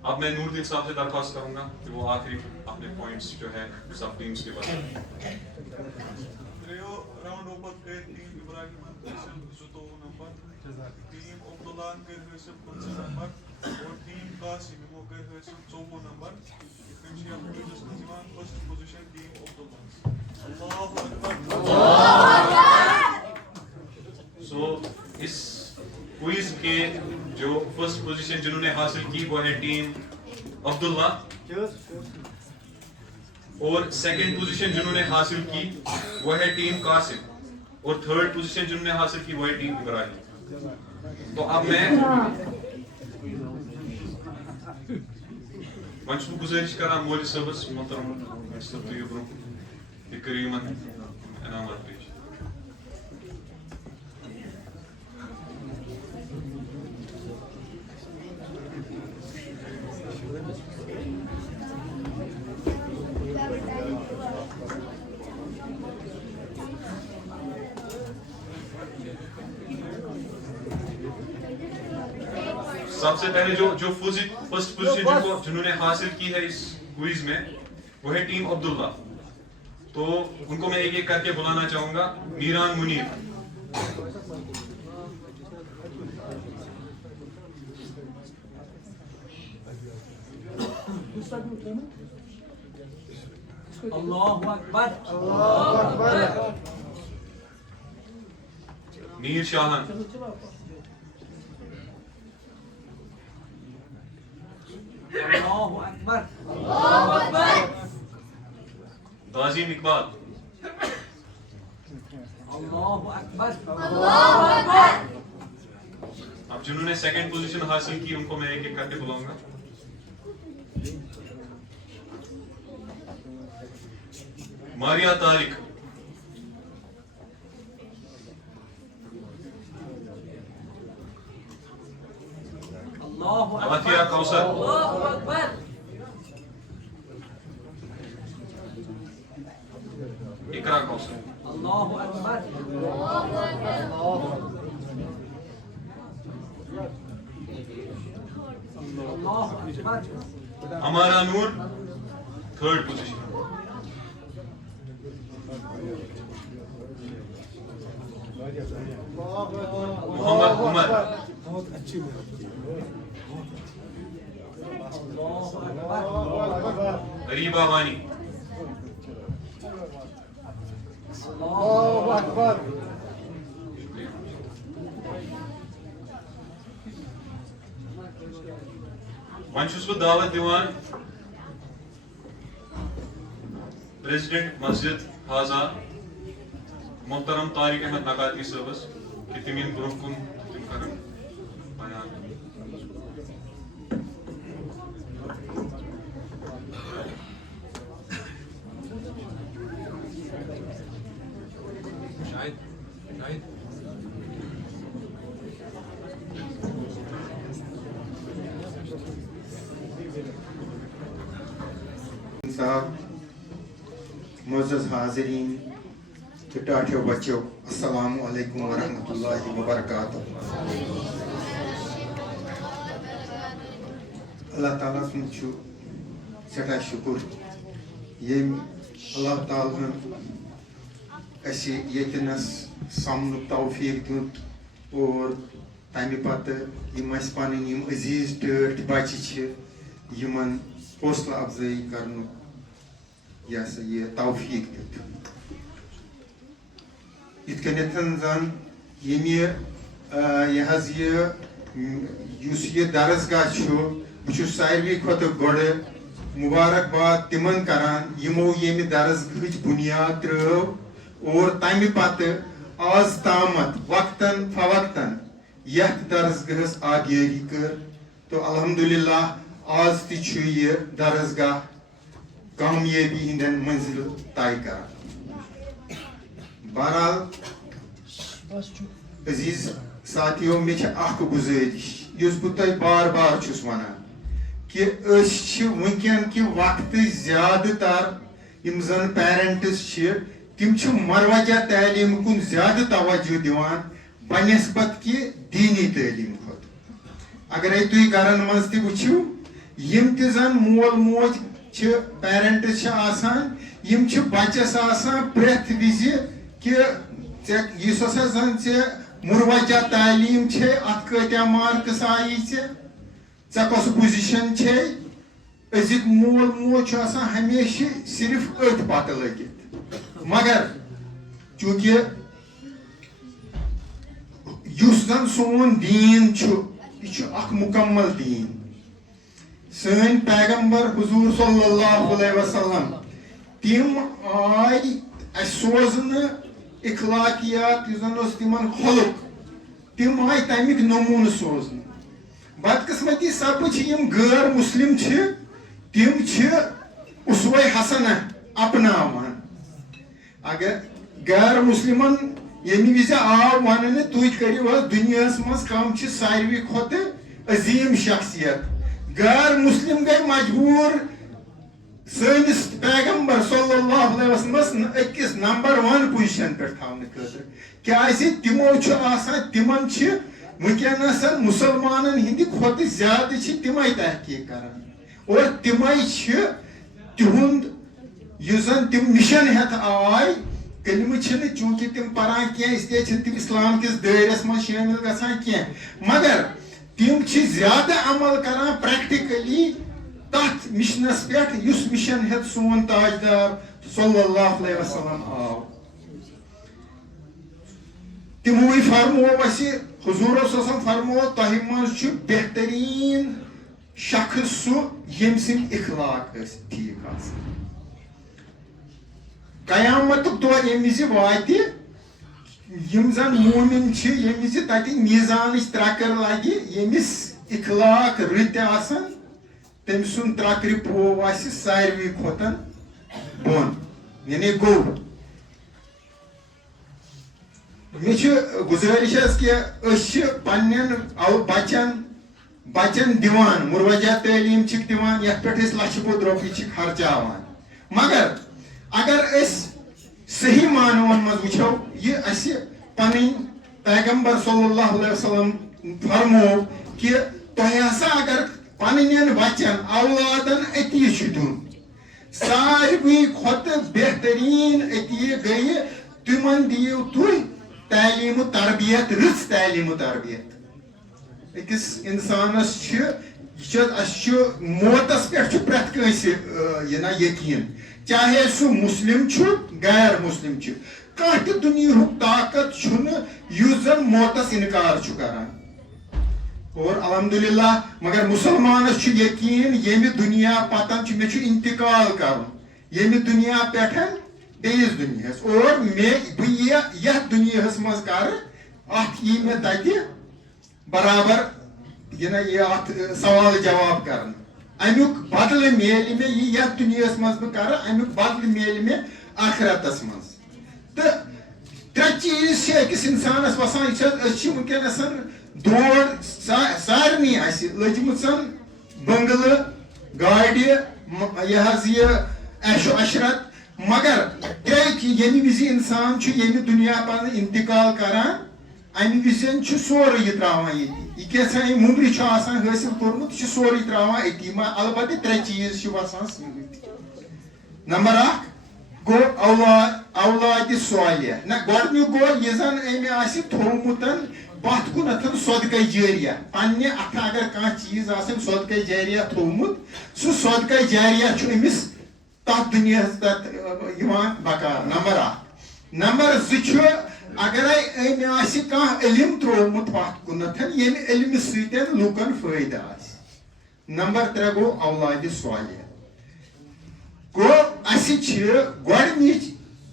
اب میں نور الدین صاحب سے درخواست کروں گا کہ وہ آخری اپنے پوائنٹس جو ہے سب ٹیمز کے بارے میں. راؤنڈ اوپر گئے ٹیم ابراہیم حاصل 92 نمبر, ٹیم عبداللہ گئے حاصل 15 نمبر اور ٹیم قاسم گئے حاصل 24 نمبر. فرسٹ پوزیشن ٹیم عبداللہ. اللہ اکبر. سو اس کوئز کے جو فرسٹ پوزیشن جنہوں نے حاصل کی وہ ہے ٹیم عبداللہ, اور سیکنڈ پوزیشن جنہوں نے حاصل کی وہ ہے ٹیم قاسم, اور تھرڈ پوزیشن جنہوں نے حاصل کی وہ ہے ٹیم ابراہیم. تو اب میں وۄنۍ چھُس بہٕ گُزٲرِش کران مولوی صٲبس محترم صٲب تُہۍ یِیِو برونٛہہ تُہۍ کٔرِو یِمن انعامات پیش. سب سے پہلے جو فرسٹ پوزیشن جنہوں نے حاصل کی ہے اس کوئز میں وہ ہے ٹیم عبداللہ. تو ان کو میں ایک ایک کر کے بلانا چاہوں گا. میران منیر, اللہ اکبر. میر شاہن, اللہ اکبر. غازی اقبال, اللہ اکبر. اب جنہوں نے سیکنڈ پوزیشن حاصل کی ان کو میں ایک ایک کر کے بلاؤں گا. ماریا طارق, عافیہ کوثر, اقرا کوثر, اللہ اکبر. اللہ اکبر. ہمارا نور تھرڈ پوزیشن. محمد عمر, غریبہ وانی, اللہ اکبر. وۄنۍ چھُس بہٕ دعوت دِوان پریزیڈنٹ مسجد حاضہ محترم طارق احمد نقاتی صٲبس کہ تِم یِن برونٛہہ کُن تِم کرن بیان. صاحب، معزز حاضرین تو ٹاٹھو بچو، السلام علیکم ورحمۃ اللہ وبرکاتہ. اللہ تعالیٰ سُنٛد چھُ سٮ۪ٹھاہ شُکر ییٚمۍ اللہ تعالیٰ ہن اَسہِ ییٚتنَس سَمنُک توفیٖق دیُت اور تَمہِ پتہٕ یِم اَسہِ پنٕنۍ یِم عزیٖز ٹٲٹھۍ بچہِ چھِ یِمن حوصلہٕ افضٲیی کرنُک یہ ہسا یہ توفیٖق دیُت. یِتھ کٔنٮ۪تھ زن ییٚمہِ حظ یُس یہِ درسگاہ چھُ بہٕ چھُس ساروی کھۄتہٕ گۄڈٕ مُبارکباد تِمن کران یِمو ییٚمہِ درسگاہٕچ بُنیاد ترٲو اور تَمہِ پتہٕ آز تامتھ وقتاً فوقتاً یتھ درسگاہس آبیٲری کٔر تہٕ الحمدللہ آز تہِ چھُ یہِ درسگاہ کامیٲبی ہٕنٛدٮ۪ن منزلہٕ طے کران. بہرحال عزیٖز ساتھیو، مےٚ چھِ اکھ گُزٲرِش یُس بہٕ تۄہہِ بار بار چھُس ونان کہِ أسۍ چھِ وٕنکٮ۪ن کہِ وقتہٕ زیادٕ تر یِم زن پیرنٹس چھِ تِم چھِ مروجہ تعلیٖم کُن زیادٕ توجہ دِوان بنسبت کہِ دیٖنی تعلیٖم کھۄتہٕ. اگرے تُہۍ گرن منٛز تہِ وٕچھِو یِم تہِ زن مول موج چھِ پیرنٹس چھِ آسان یِم چھِ بچس آسان پرٛٮ۪تھ وِزِ کہِ ژےٚ یُس ہسا زن ژےٚ مروجہ تعلیٖم چھے اتھ کۭتیاہ مارکس آیی ژےٚ کۄس پُزِشن چھے. أزیُک مول موج چھُ آسان ہمیشہٕ صرف أتھۍ پتہٕ لٔگِتھ. مگر چوٗنٛکہِ یُس زن سون دیٖن چھُ یہِ چھُ اکھ مُکمل دیٖن. سٲنۍ پیغمبر حضوٗر صلی اللہ علیہ وسلم تِم آے اَسہِ سوزنہٕ اخلاقیات یُس زن اوس تِمن خۄلُق تِم آے تمیُک نموٗنہٕ سوزنہٕ. بدقسمتی سببہٕ چھِ یِم غٲر مسلم چھِ تِم چھِ اُسوے حسنہ اپناوان. اگر غٲر مسلمن ییٚمہِ وِزِ آو وننہٕ تُہۍ کٔرِو حظ دُنیاہس منٛز کم چھِ ساروی کھۄتہٕ عظیٖم شخصیت، غٲر مسلم گٔے مجبوٗر سٲنِس پیغمبر صلی اللہ علیہ وسلمس أکِس نمبر 1 پُزِشن پٮ۪ٹھ تھاونہٕ خٲطرٕ. کیازِ تِمو چھُ آسان تِمن چھِ وٕنکٮ۪نس مُسلمانن ہٕنٛدِ کھۄتہٕ زیادٕ چھِ تِمے تحقیٖق کران اور تِمے چھِ تِہُنٛد یُس زن تِم مِشن ہٮ۪تھ آے. کلمہٕ چھِنہٕ چوٗنٛکہِ تِم پران کینٛہہ اسلیے چھِنہٕ تِم اسلام کِس دٲیرس منٛز شٲمِل گژھان کینٛہہ مگر تِم چھِ زیادٕ عمل کران پریکٹِکلی تتھ مِشنس پٮ۪ٹھ یُس مِشن ہٮ۪تھ سون تاجدار صلی اللہ علیہ وسلم آو. تِموٕے فرموو اسہِ حضوٗر صلی اللہ علیہ وسلم فرموو تۄہہِ منٛز چھُ بہتریٖن شخص سُہ ییٚمہِ سٕنٛدۍ اخلاق ٲسۍ ٹھیٖک آسان. قیامتُک دۄہ ییٚمہِ وِزِ واتہِ یِم زن مومِن چھِ ییٚمہِ وِزِ تتہِ میٖزانٕچ ترٛکٕر لگہِ ییٚمِس اخلاق رٕتۍ آسن تٔمۍ سُنٛد ترٛکرِ پوو آسہِ ساروی کھۄتہٕ بۄن یعنی گوٚب. مےٚ چھِ گُزٲرِش حظ کہِ أسۍ چھِ پننٮ۪ن بچن دِوان مروجہ تعلیٖم چھِکھ دِوان یتھ پٮ۪ٹھ أسۍ لچھِ بوٚد رۄپیہِ چھِ خرچاوان مگر اگر أسۍ صحیح معنون منٛز وٕچھو یہِ اسہِ پنٕنۍ پیغمبر صلی اللہ علیہ وسلم فرموو کہِ تۄہہِ ہسا اگر پنٕنٮ۪ن بچن اولادن عطیہ چھُ دیُن ساروی کھۄتہٕ بہتریٖن عطیہ گٔیہِ تِمن دِیِو تُہۍ تعلیٖمہٕ تربیت رٕژ تعلیٖمہٕ تربیت. أکِس اِنسانس چھِ یہِ چھِ اسہِ چھُ موتس پٮ۪ٹھ چھُ پرٛٮ۪تھ کٲنٛسہِ یقیٖن چاہے سُہ مسلم چھُ غیر مسلم چھُ کانٛہہ تہِ دُنیہُک طاقت چھُنہٕ یُس زن موتس اِنکار چھُ کران. اور الحمدللہ مگر مسلمانس چھ یقین یمہ دنیا پتن چھ مے چھ انتقال کرن یمہ دنیا پٹھن بیس دنیاس اور بہ یتھ دنیاس مز کر اتھ یہ مے تتہ برابر یہ ات سوال جواب کرن امیک بدل میل مے یہ یتھ دنیاس مز بہ کر امیک بدل میل مے آخرتس مز تو ترے چیز أکس انسانس وسان ونکس دور سارنی لجمژن بنگلہ گاڑ یہ عیش و عشرت مگر یمہ وز انسان یمہ دنیا پہ انتقال کران امہ وزن سورے یہ تراوان یہ کیسا ممبر حاصل کورمت یہ سورے تراوان اتی البتہ ترے چیز وسان ست نمبر اکھ گو اولاد صالح نہ گۄڈنیُک گوٚو یہِ زن أمۍ آسہِ تھوٚومُت پتھ کُنتھ صدقہ جاریہ پننہِ اتھٕ اگر کانٛہہ چیٖز آسن صدقہ جاریہ تھوٚومُت سُہ صدقہ جاریہ چھُ أمِس تتھ دُنیاہس تتھ یِوان بکار نمبر اکھ نمبر زٕ چھُ اگرے أمۍ آسہِ کانٛہہ علم ترٛوومُت پتھ کُنتھ ییٚمہِ علمہِ سۭتۍ لُکن فٲیدٕ آسہِ نمبر ترٛےٚ گوٚو اولادِ صالح گو اسی گۄڈنِچ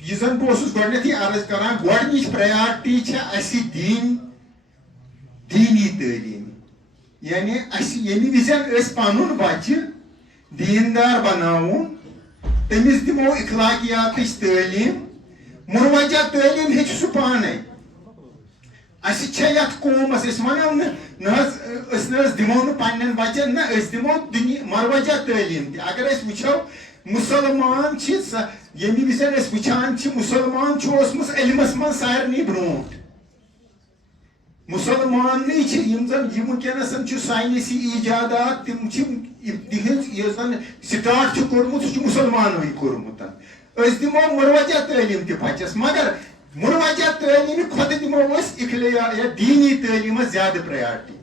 یہ زن بہٕ اوسُس گۄڈنیتھٕے عرض کران گۄڈنِچ پریارٹی چھِ اسی دیٖنی تعلیٖم یعنی اسی ییٚمہِ وِزن أسۍ پنُن بچہِ دیندار بناوُن تٔمِس دِمو اخلاقیاتٕچ تعلیٖم مروجہ تعلیٖم ہیٚچھِ سُہ پانے اسی چھےٚ یتھ قومس أسۍ ونو نہ حظ أسۍ نہ حظ دِمو نہٕ پننٮ۪ن بچن نہ أسۍ دِمو مروجہ تعلیٖم تہِ اگر أسۍ وٕچھو مسلمان یمہ وزن وچان مسلمان اوسمُت علمس من سارنٕے برونٛٹھ مسلمانٕے یم زن ونکیٚنس ساینسی ایجادات تم تہنٛز یۄس زن سٹارٹ کوٚرمُت سُہ مسلمانٕے کوٚرمُت أسۍ دِمو مروجہ تعلیٖم تہِ بچس مگر مروجہ تعلیٖمہِ کھۄتہٕ دِمو أسۍ دیٖنی تعلیٖمس زیادٕ پریارٹی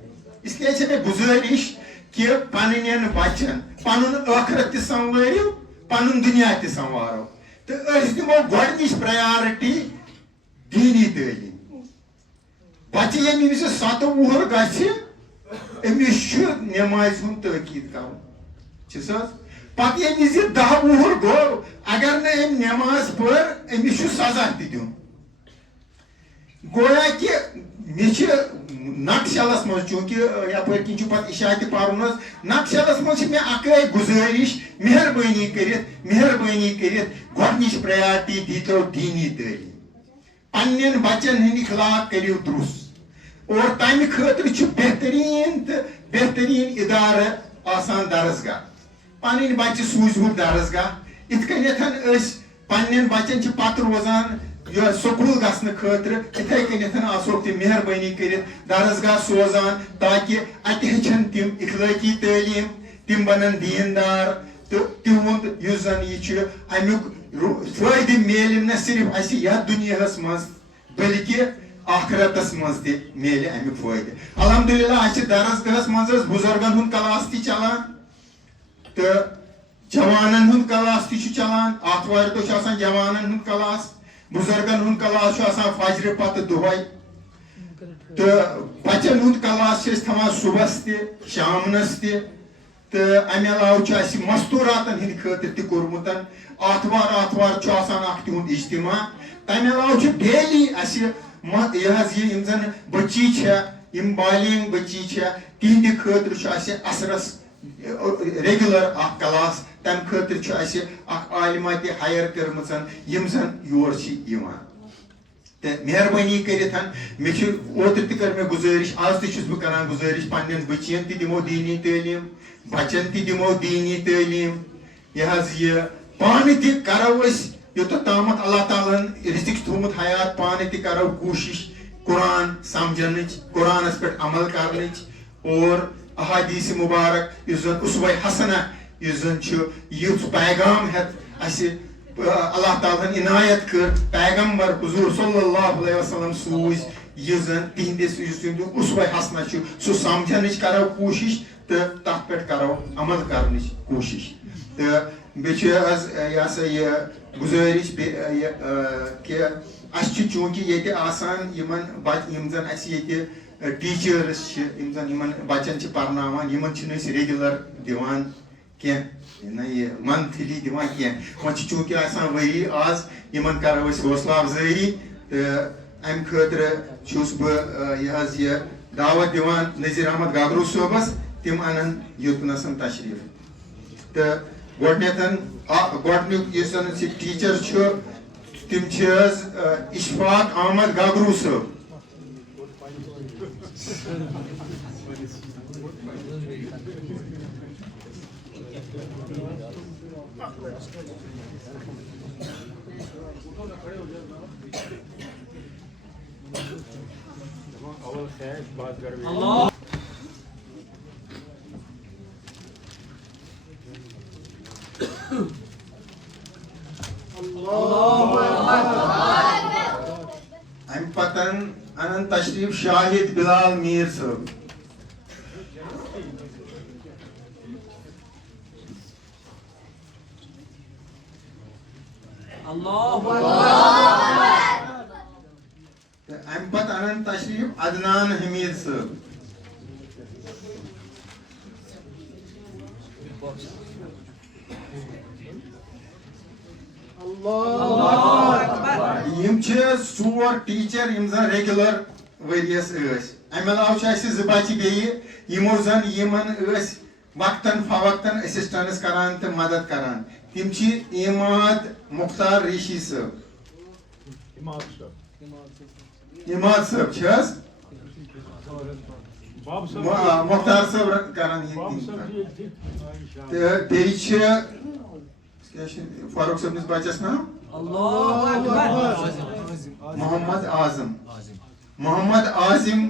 اسلیے چھِ مےٚ گُزٲرِش کہ پننٮ۪ن بچن پنُن ٲخرت تہِ سنوٲرِو پنُن دنیا تہِ سنوارو تو أسۍ دِمو گۄڈنِچ پریارٹی دیٖنی تعلیٖم بچہِ ییٚمہِ وِزِ 7 وُہُر گژھِ أمِس چھُ نٮ۪مازِ ہُنٛد تٲکیٖد کرُن چھُس حظ پتہٕ ییٚمہِ وِزِ 10 وُہُر گوٚو اگر نہٕ أمۍ نٮ۪ماز پٔر أمِس چھُ سزا تہِ دیُن گویا کہ مےٚ چھِ نقشلس مز چونکہ یپٲرۍ کِنۍ چھُ پتہٕ عشاء تہِ پرُن حظ نقشلس مز چھِ مےٚ اکٲے گُزٲرِش مہربٲنی کٔرِتھ گۄڈنِچ پریارٹی دیٖتو دیٖنی تعلیٖم پننٮ۪ن بچن ہٕنٛدۍ اخلاق کٔرِو درُست اور تمہِ خٲطرٕ چھُ بہتریٖن تہٕ بہتریٖن ادارٕ آسان درسگاہ پنٕنۍ بچہِ سوٗزہوکھ درسگاہ یِتھ کٔنٮ۪تھ أسۍ پننٮ۪ن بچن چھِ پتہٕ روزان سکوٗل گژھنہٕ خٲطرٕ یِتھے کٔنٮ۪تھ آسوکھ تِم مہربٲنی کٔرِتھ درسگاہ سوزان تاکہِ اتہِ ہیٚچھن تِم اخلٲقی تعلیٖم تِم بنن دیندار تہٕ تِہُنٛد یُس زن یہِ چھُ امیُک فٲیدٕ میلہِ نہ صرف اسہِ یتھ دُنیاہس منٛز بلکہِ آخرتس منٛز تہِ میلہِ امیُک فٲیدٕ الحمدللہ اسہِ چھِ درسگاہس منٛز حظ بُزرگن ہُنٛد کلاس تہِ چلان تہٕ جوانن ہُنٛد کلاس تہِ چھُ چلان آتھوارِ دۄہ چھُ آسان جوانن ہُنٛد کلاس بُزرگن ہُنٛد کلاس چھُ آسان فجرِ پتہٕ دۄہے تہٕ بچن ہُنٛد کلاس چھِ أسۍ تھاوان صُبحس تہِ شامنس تہِ تہٕ امہِ علاوٕ چھُ اسہِ مستوٗراتن ہٕنٛدِ خٲطرٕ تہِ کوٚرمُت آتھوار چھُ آسان اکھ تِہُنٛد اجتماع تمہِ علاوٕ چھُ ڈیلی اسہِ یہِ حظ یِم زن بچی چھےٚ یِم بالینگ بچی چھےٚ تِہنٛدِ خٲطرٕ چھُ اسہِ عصرس ریگولر اکھ کلاس تمہِ خٲطرٕ چھُ اسہِ اکھ عالمہ تہِ ہایر کٔرمٕژ یِم زن یور چھِ یِوان تہٕ مہربٲنی کٔرِتھ مےٚ چھُ اوترٕ تہِ کٔر مےٚ گُزٲرِش آز تہِ چھُس بہٕ کران گُزٲرِش پننٮ۪ن بچین تہِ دِمو دیٖنی تعلیٖم بچن تہِ دِمو دیٖنی تعلیٖم یہِ حظ یہِ پانہٕ تہِ کرو أسۍ یوٚتتھ تامتھ اللہ تعالیٰ ہن رِزق تھوٚومُت حیات پانہٕ تہِ کرو کوٗشش قرآن سمجھنٕچ قرآنس پٮ۪ٹھ عمل کرنٕچ اور احادیث مبارک یُس زن اُسوہ حسنہ یُس زن چھُ یُتھ پیغام ہٮ۪تھ اسہِ اللہ تعالیٰ ہن عنایت کٔر پیغمبر حضوٗر صلی اللہ علیہ وسلم سوٗزۍ یُس زن تِہنٛدِس یُس تِہُنٛد اُسوہ حسنہ چھُ سُہ سمجھنٕچ کرو کوٗشش تہٕ تتھ پٮ۪ٹھ کرو عمل کرنٕچ کوٗشش تہٕ بیٚیہِ چھُ حظ یہِ ہسا یہِ گُزٲرِش کہِ اسہِ چھُ چوٗنٛکہِ ییٚتہِ آسان یِمن یِم زن اسہِ ییٚتہِ ٹیچرس یم زن یمن بچن پرناوان یمن چھِنہٕ أسۍ ریگولر دِوان کینٛہہ نہ یہ منتھلی دِوان کینٛہہ وۄنۍ چھِ چوٗنٛکہِ آسان ؤری آز یمن کرو أسۍ حوصلہ افضٲیی تہٕ امہِ خٲطرٕ چھُس بہٕ یہِ حظ یہِ دعوت دِوان نذیر احمد گاگروٗ صٲبس تِم انن یوٚتنس تشریٖف تہٕ گۄڈنیُک یُس زن سُہ ٹیٖچر چھُ تِم چھِ حظ اشفاق احمد گاگروٗ صٲب. اللہ امہِ پتن انن تشریٖف شاہد بلال میٖر صٲب. اللہ تہٕ امہِ پتہٕ انن تشریٖف عدنان حمید صٲب. یم چھِ ژور ٹیٖچر یم زن ریگولر ؤرۍیس ٲسۍ. امہِ علاوٕ چھِ اسہِ 2 بچہِ بیٚیہِ یمو زن یمن ٲسۍ وقتن فوقتن اسسٹنس کران تہٕ مدد کران. تِم چھِ عماد مختار ریشی صٲب. عماد صٲب چھِ حظ مختار صٲب کران تہٕ بیٚیہِ چھِ فاروق صٲبنِس بچس ناو محمد اعظم. محمد عاظم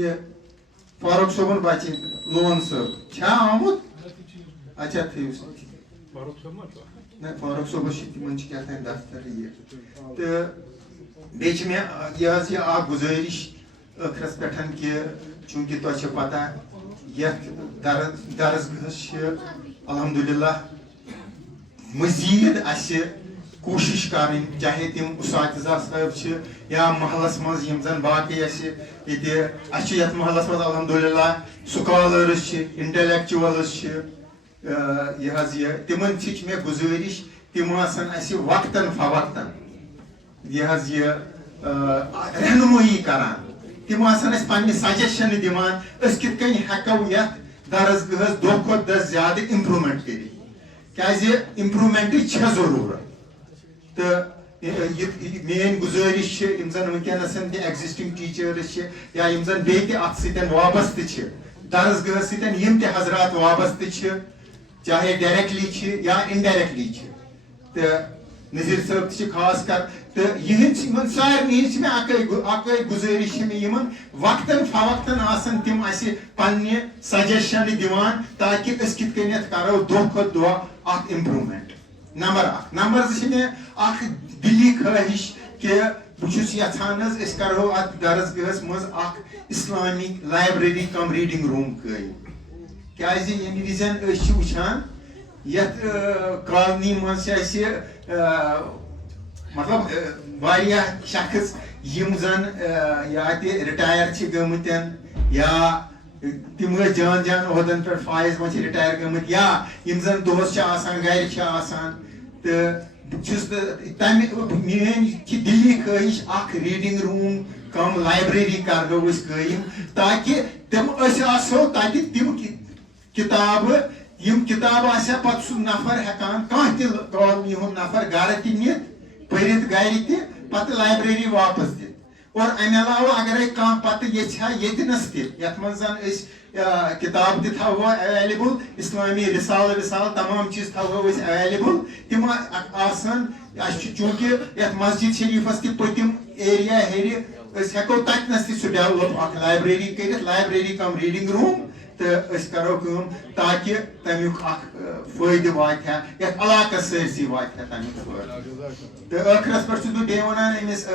یہ فاروق صٲبُن بچہِ لون صٲب چھا آمُت؟ اچھا تھٲیِو سا نہ فاروق صٲبس چھِ تِمن چھِ کیٛاہ تام دفتر یہِ تہٕ بیٚیہِ چھِ مےٚ یہِ حظ یہِ اکھ گُزٲرِش ٲخرس پٮ۪ٹھ کہِ چوٗنٛکہِ تۄہہِ چھو پتہ یتھ درسگاہس چھِ الحمدُاللہ مزیٖد اسہِ کوٗشش کرٕنۍ چاہے تِم اساتذہ صٲب چھِ یا محلس منٛز یِم زن باقٕے اسہِ ییٚتہِ اسہِ چھِ یتھ محلس منٛز الحمدُاللہ سکالٲرٕس چھِ انٹلیکچُولٕز چھِ یہِ حظ یہِ تِمن چھِ مےٚ گُزٲرِش تِم آسن اسہِ وقتن فوقتن یہِ حظ یہِ رہنمٲیی کران. تِم آسن اسہِ پننہِ سجشنہٕ دِوان أسۍ کِتھ کٔنۍ ہٮ۪کو یتھ درسگاہس دۄہ کھۄتہٕ دۄہ زیادٕ امپروٗمینٹ کٔرِتھ کیٛازِ امپروٗمینٹٕچ چھےٚ ضروٗرت. تہٕ میٲنۍ گُزٲرِش چھِ یِم زن ؤنکیٚنس تہِ ایگزسٹنگ ٹیٖچٲرٕس چھِ یا یِم زن بیٚیہِ تہِ اتھ سۭتۍ وابستہٕ چھِ درسگاہس سۭتۍ یِم تہِ حضرات وابستہٕ چھِ چاہے ڈایریکٹلی چھِ یا انڈایریکٹلی چھِ تہٕ نذیر صٲب تہِ چھِ خاص کر تہٕ یِہنٛدۍ یِمن سارنٕے ہِنٛز چھِ مےٚ اکٲے گُزٲرِش چھِ مےٚ یِمن وقتن فوقتن آسن تِم اسہِ پننہِ سجشنہٕ دِوان تاکہِ أسۍ کِتھ کٔنٮ۪تھ کرو دۄہ کھۄتہٕ دۄہ اتھ امپروٗمینٹ. نمبر 1. نمبر 2 چھِ مےٚ اکھ دِلی خٲہِش کہِ بہٕ چھُس یژھان حظ أسۍ کرو اتھ درسگاہس منٛز اکھ اسلامک لایبریری کم ریڈنگ روٗم قٲیِم کیٛازِ ییٚمہِ وِزِ أسۍ چھِ وٕچھان یتھ کالنی منٛز چھِ اسہِ مطلب واریاہ شخص یِم زن یا تہِ رِٹایر چھِ گٔمٕتۍ یا تِم ٲسۍ جان جان عہدن پٮ۪ٹھ فٲیض وۄنۍ چھِ رِٹایر گٔمٕتۍ یا یِم زن دۄہس چھِ آسان گرِ چھِ آسان تہٕ بہٕ چھُس تمہِ میٲنۍ چھِ دِلی خٲہِش اکھ ریڈنگ روٗم کم لایبریری کرو أسۍ قٲیِم تاکہِ تِم أسۍ آسو تتہِ تِم کِتابہٕ یِم کِتابہٕ آسہِ ہا پتہٕ سُہ نفر ہٮ۪کان کانٛہہ تہِ کالنی ہُنٛد نفر گرٕ تہِ نِتھ پٔرِتھ گرِ تہِ پتہٕ لایبریری واپس دِتھ. اور امہِ علاوٕ اگرے کانٛہہ پتہٕ یژھِ ہا ییٚتنس تہِ یتھ منٛز زن أسۍ کِتاب تہِ تھاوو ایویلیبل اسلامی رِسالہٕ وِسالہٕ تمام چیٖز تھاوو أسۍ ایویلیبل تِم آسن اسہِ چھُ چوٗنٛکہِ یتھ مسجد شریٖفس تہِ پٔتِم ایریا ہیٚرِ أسۍ ہٮ۪کو تتنس تہِ سُہ ڈیولپ اکھ لایبریری کٔرِتھ لایبریری کم ریڈنگ روٗم تہٕ أسۍ کرو کٲم تاکہِ تمیُک اکھ فٲیدٕ واتہِ ہا یتھ علاقس سٲرسٕے واتہِ ہا تمیُک فٲیدٕ. تہٕ ٲخرس پٮ۪ٹھ چھُس بہٕ بیٚیہِ ونان أمِس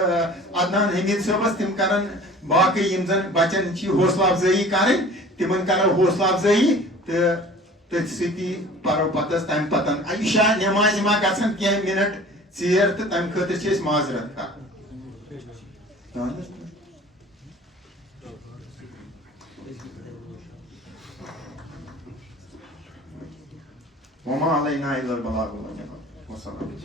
عدنان حمید صٲبس تِم کرن باقٕے یِم زن بچن چھِ حوصلہٕ افضٲیی کرٕنۍ تِمن کرو حوصلہٕ افضٲیی تہٕ تٔتھۍ سۭتی پرو پتہٕ تمہِ پتن عشاء نٮ۪مازِ ما گژھن کینٛہہ مِنٹ ژیر تہٕ تمہِ خٲطرٕ چھِ أسۍ معذرت کران. وما علينا إلا البلاغ المبين. والسلام.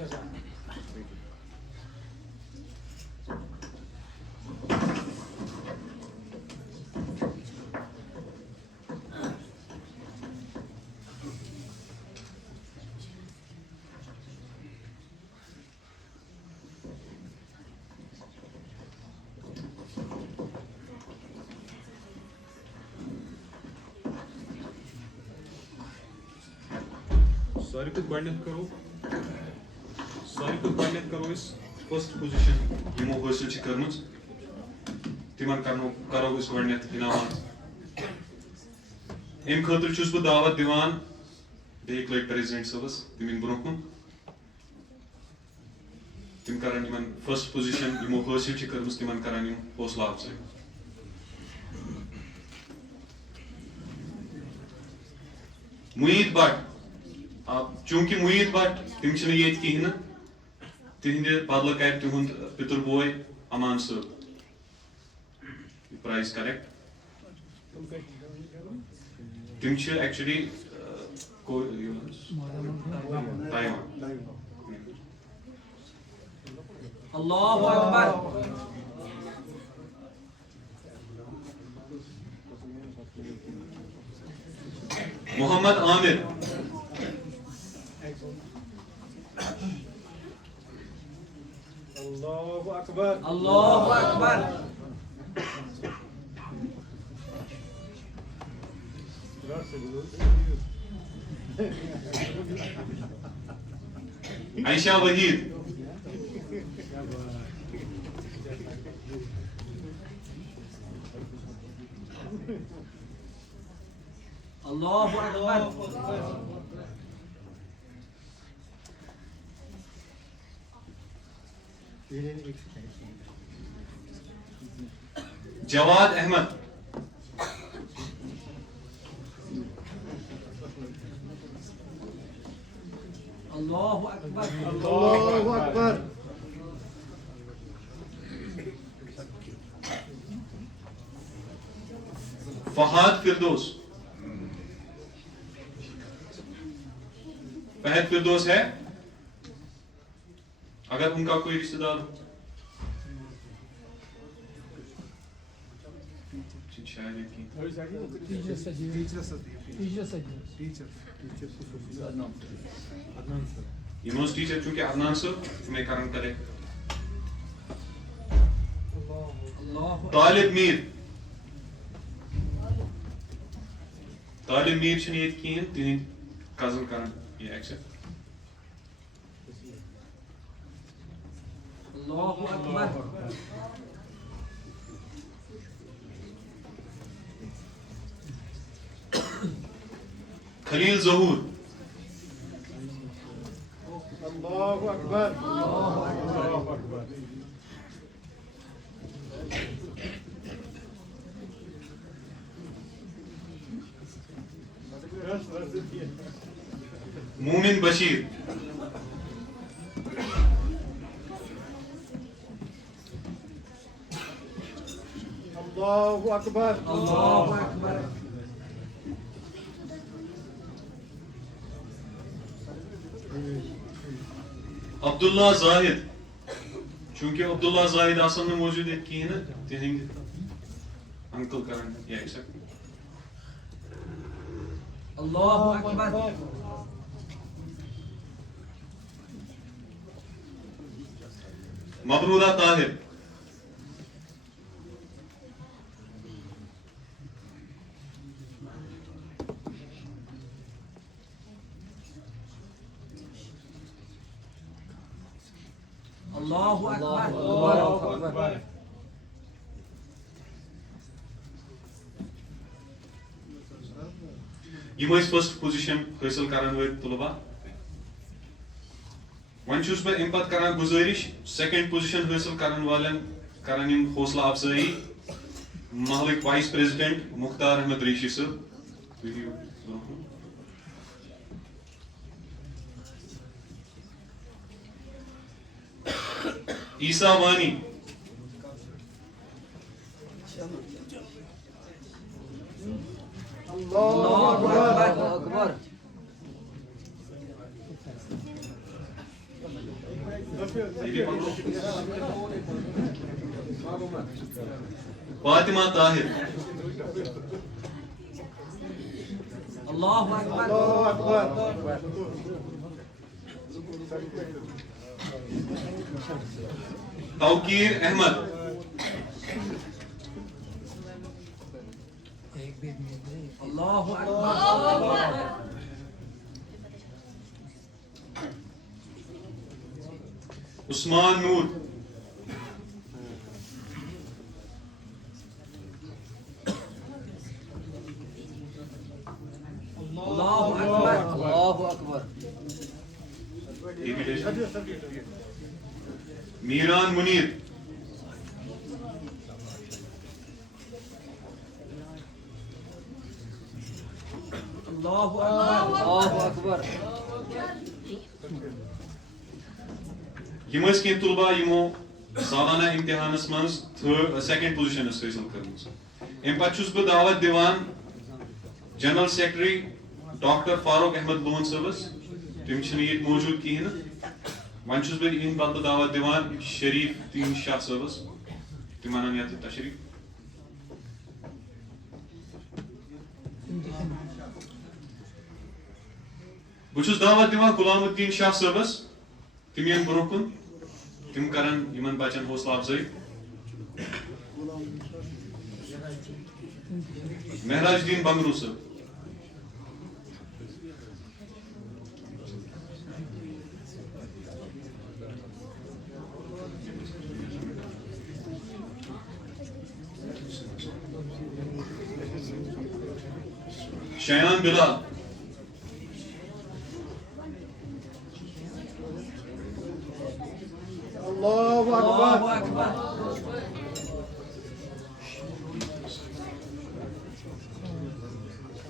ساری کھۄتہٕ گۄڈنٮ۪تھ کرو أسۍ فٔسٹ پوزِشن یِمو حٲصِل چھِ کٔرمٕژ تِمن کرو أسۍ گۄڈنٮ۪تھ انعامات. اَمہِ خٲطرٕ چھُس بہٕ دعوت دِوان بیٚیہِ لٹہِ پریزیڈنٹ صٲبس تِم یِن برونٛہہ کُن تِم کرن یِمن فٔسٹ پوزِشن یِمو حٲصِل چھِ کٔرمٕژ تِمن کرن یِم حوصلہٕ افضٲیی. معیٖد بٹ چوٗنٛکہِ معیٖد بٹ تِم چھِنہٕ ییٚتہِ کِہینۍ نہٕ تِہنٛدِ بدلہٕ کرِ تِہُنٛد پِتُر بوے امان صٲب پرایز کلیکٹ. تِم چھِ actually Allahu Akbar. Muhammad Aamir. Allahu Akbar. Allahu Akbar. Ayesha Waheed. Allahu Akbar. Jawad Ahmed. Allahu Akbar. Allahu Akbar. Fahad Firdous. Fahad Firdous ہے اگر ان کا کوئی رشتہ دار ہو. شاید یونیورسٹی ٹیچر چونکہ عدنان صاحب میں کرن کرے. طالب میر. طالب میر چھنہٕ ییٚتہِ کِہیٖنۍ تِہنٛدۍ کزن کرن یہ ایکسپٹ. Allahu Akbar. خلیل ظہور. Allahu Akbar. Allahu Akbar. مومن Bashir. Allahu Akbar. Allahu Akbar. عبداللہ زاہد. چونکہ عبداللہ زاہد آسن نہٕ موجود ییٚتہِ کِہیٖنۍ نہٕ تِہنٛدۍ انکل کرن یہ accept. Allahu Akbar. Mabroora Tahir. Allahu Akbar. Allahu Akbar. یِم ٲسۍ فٔسٹ پوزِشن حٲصِل کرن وٲلۍ طلبا. وۄنۍ چھُس بہٕ اَمہِ پتہٕ کران گُزٲرِش سیکنڈ پوزِشن حٲصِل کرن والٮ۪ن کرن یِم حوصلہٕ افضٲیی. محلٕکۍ وائس پریزیڈنٹ مختار احمد ریشی صٲب تُہۍ یِیِو برونٛہہ کُن. عیسیٰ وانی. Allahu Akbar. فاطمہ طاہر. الله أكبر توقیر احمد. الله أكبر عثمان نور. الله أكبر الله أكبر میران منیر. الله أكبر الله أكبر. یم ٲسۍ کینٛہہ طلبا یِمو سالانہ امتحانس منٛز سیکنڈ پوزیشن ٲس حٲصِل کٔرمٕژ. امہِ پتہٕ چھُس بہٕ دعوت دِوان جنرل سیکرٹری ڈاکٹر فاروق احمد لون صٲبس. تِم چھِنہٕ ییٚتہِ موٗجوٗد کِہینۍ نہٕ. وۄنۍ چھُس بہٕ یِہنٛدِ بدلہٕ دعوت دِوان شریف دیٖن شاہ صٲبس. تِم انن یتھ تشریف. بہٕ چھُس دعوت دِوان غلام الدین شاہ صٲبس. تِم یِن برونٛہہ کُن. تِم کرن یِمن بچن حوصلہٕ افضٲیی. مہراج الدین بنگرو صٲب. شایان بلال. الله أكبر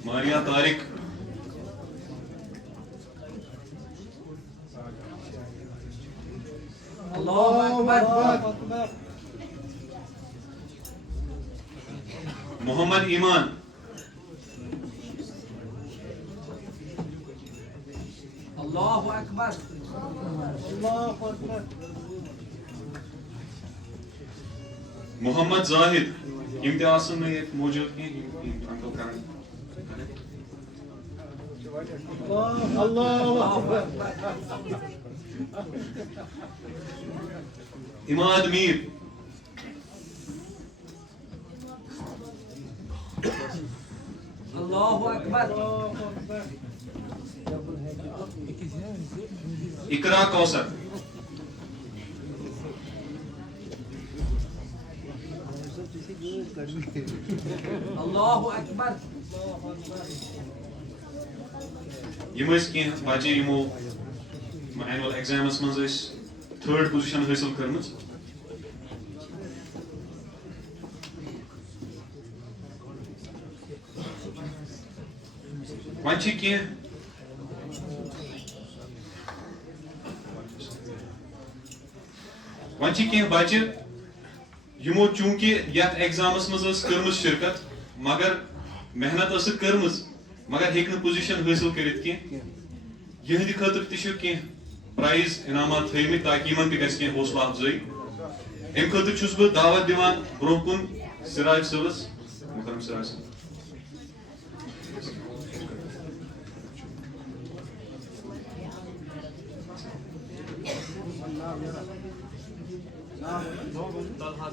ماریا طارق. الله أكبر محمد ایمان. الله أكبر محمد زاہد. یِم تہِ آسن نہٕ ییٚتہِ موٗجوٗد کینٛہہ یِم انکل کرن. اماد میر. الله أكبر اقرا کوثر. الله أكبر. یِم ٲسۍ کینٛہہ بچہِ یِمو اینوَل ایگزامس منٛز ٲسۍ تھٲرڈ پوزیشن حٲصِل کٔرمٕژ. وۄنۍ چھِ کینٛہہ بچہِ یِمو چوٗنٛکہِ یتھ ایگزامس منٛز ٲس کٔرمٕژ شرکت مگر محنت ٲسٕکھ کٔرمٕژ مگر ہیٚکۍ نہٕ پوزیشن حٲصِل کٔرِتھ کینٛہہ. یِہنٛدِ خٲطرٕ تہِ چھِ کینٛہہ پرایز انعامات تھٲیمٕتۍ تاکہِ یِمن تہِ گژھِ کینٛہہ حوصلہٕ افضٲیی. امہِ خٲطرٕ چھُس بہٕ دعوت دِوان برونٛہہ کُن سراج صٲبس. محترم سراج صٲب.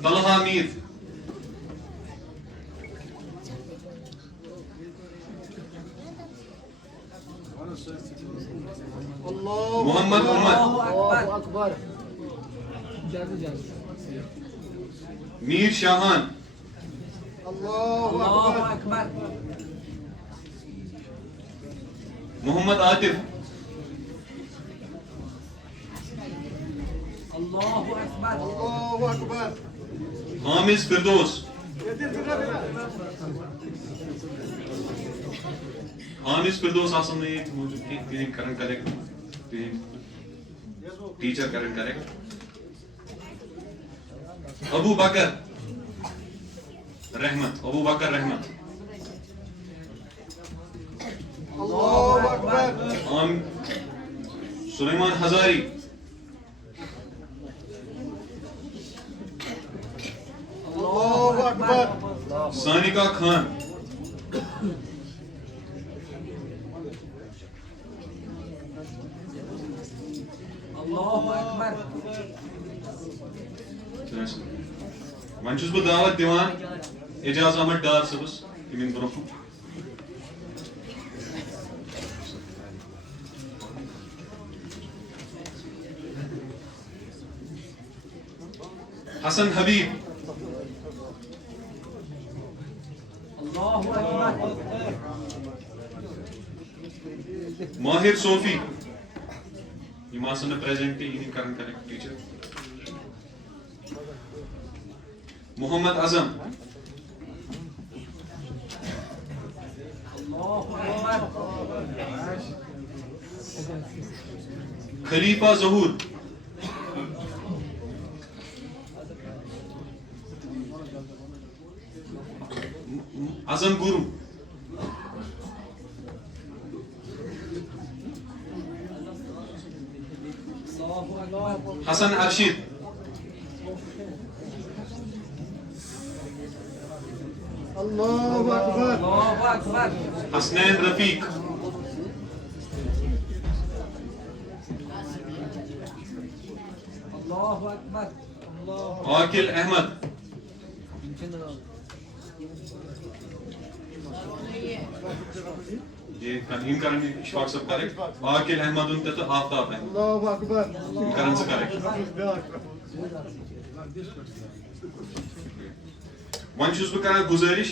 طلحہ میر. محمد عمر. الله أكبر میر شاہان. الله أكبر محمد عاطف. الله أكبر حامد فردوس. حامد فردوس آسن نہٕ ییٚتہِ موٗجوٗد کینٛہہ. تِہنٛدۍ کرن کریکٹ. تِہنٛدۍ ٹیچر کرن کریکٹ. ابو بکر رحمت. ابو بکر رحمت. الله أكبر سلیمان ہزاری. سانکا خان الله أكبر وۄنۍ چھُس بہٕ دعوت دِوان اعجاز احمد ڈار صٲبس یِمن برونٛہہ کُن. حسن حبیب الله أكبر ماہر صوفی یِم آسن نہٕ پریزنٹ یِم کرن کنیکٹ ٹیچر. محمد اعظم الله أكبر خلیفہ ظہور اعظم گرو حسن ارشد اللہ اکبر الله أكبر حسنین رفیق الله أكبر الله عاقل احمد یہ ان کرن اشفاق صاحب کریکٹ عاقل احمد ان تو آفتاب احمد اللہ اکبر ان کرن سے کریکٹ. وۄنۍ چھُس بہٕ کران گُزٲرِش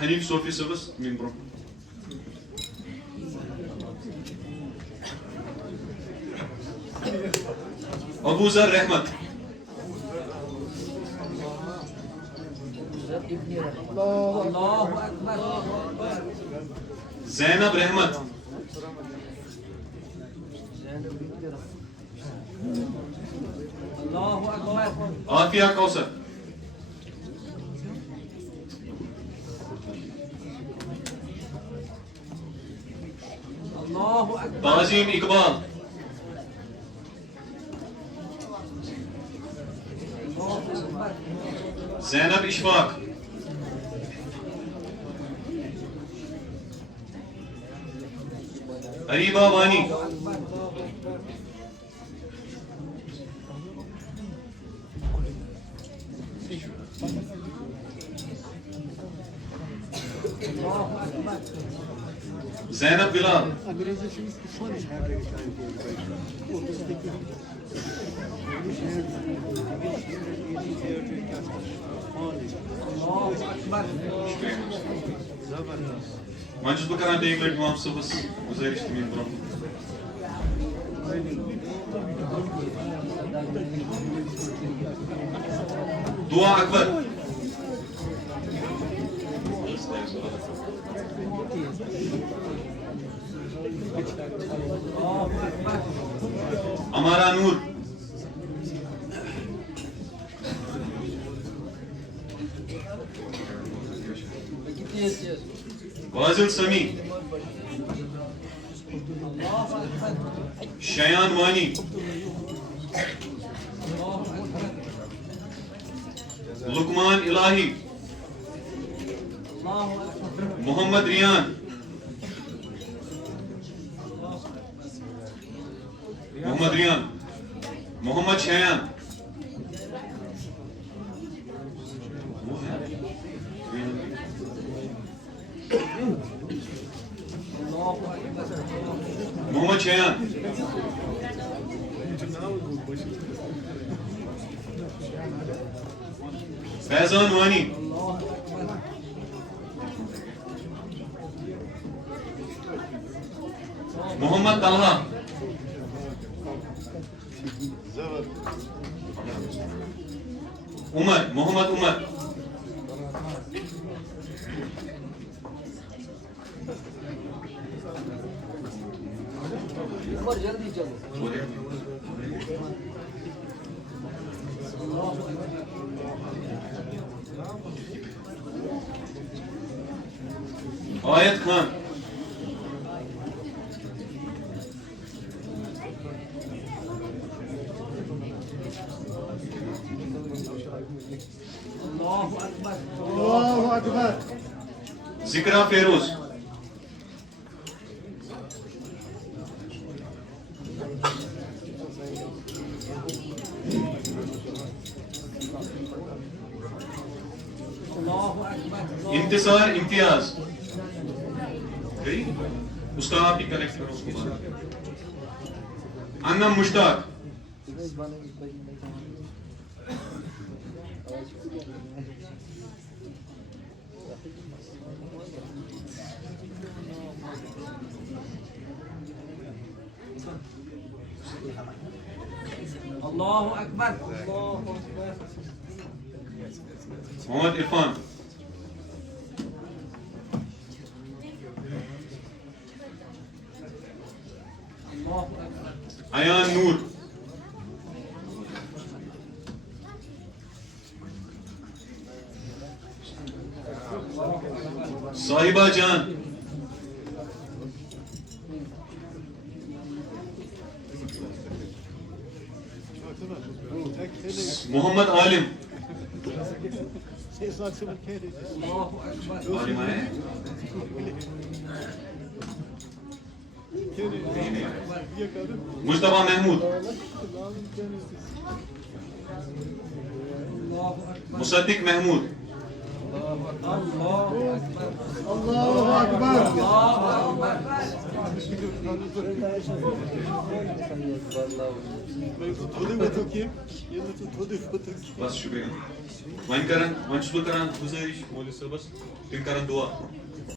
حنیف صوفی صٲبس یِمن برونٛہہ. ابو ذر رحمت الله أكبر زینب رحمت الله أكبر عافیہ کوثر الله أكبر تعظیم اقبال زینب اشفاق اریبہ وانی زینب بلال الله أكبر وۄنۍ چھُس بہٕ کران بیٚیہِ لٹہِ امام صٲبس گُزٲرِش تِمن برونٛہہ. دعا اکبر امارا نور واضل سمی شیان وانی لقمان الہی محمد ریان محمد شیان محمد شیان فیضان وانی محمد طلحہ محمد عمر جلدی چلو آیت خان الله أكبر اللہ اکبر ذکرہ فیروز. انتصار امتیاز. اس کا آپ ہی کنیکٹ کرو اس کو بعد. انم مشتاق. اللہ اکبر. محمد عرفان. ایان نور. صاحبہ جان. محمد عالم. عالم آئے ہیں؟ مجتبہ محمود. مصدق محمود. بس شکریہ. وۄنۍ چھُس بہٕ کران گُزٲرِش مولوی صٲبس تِم کرن دعا.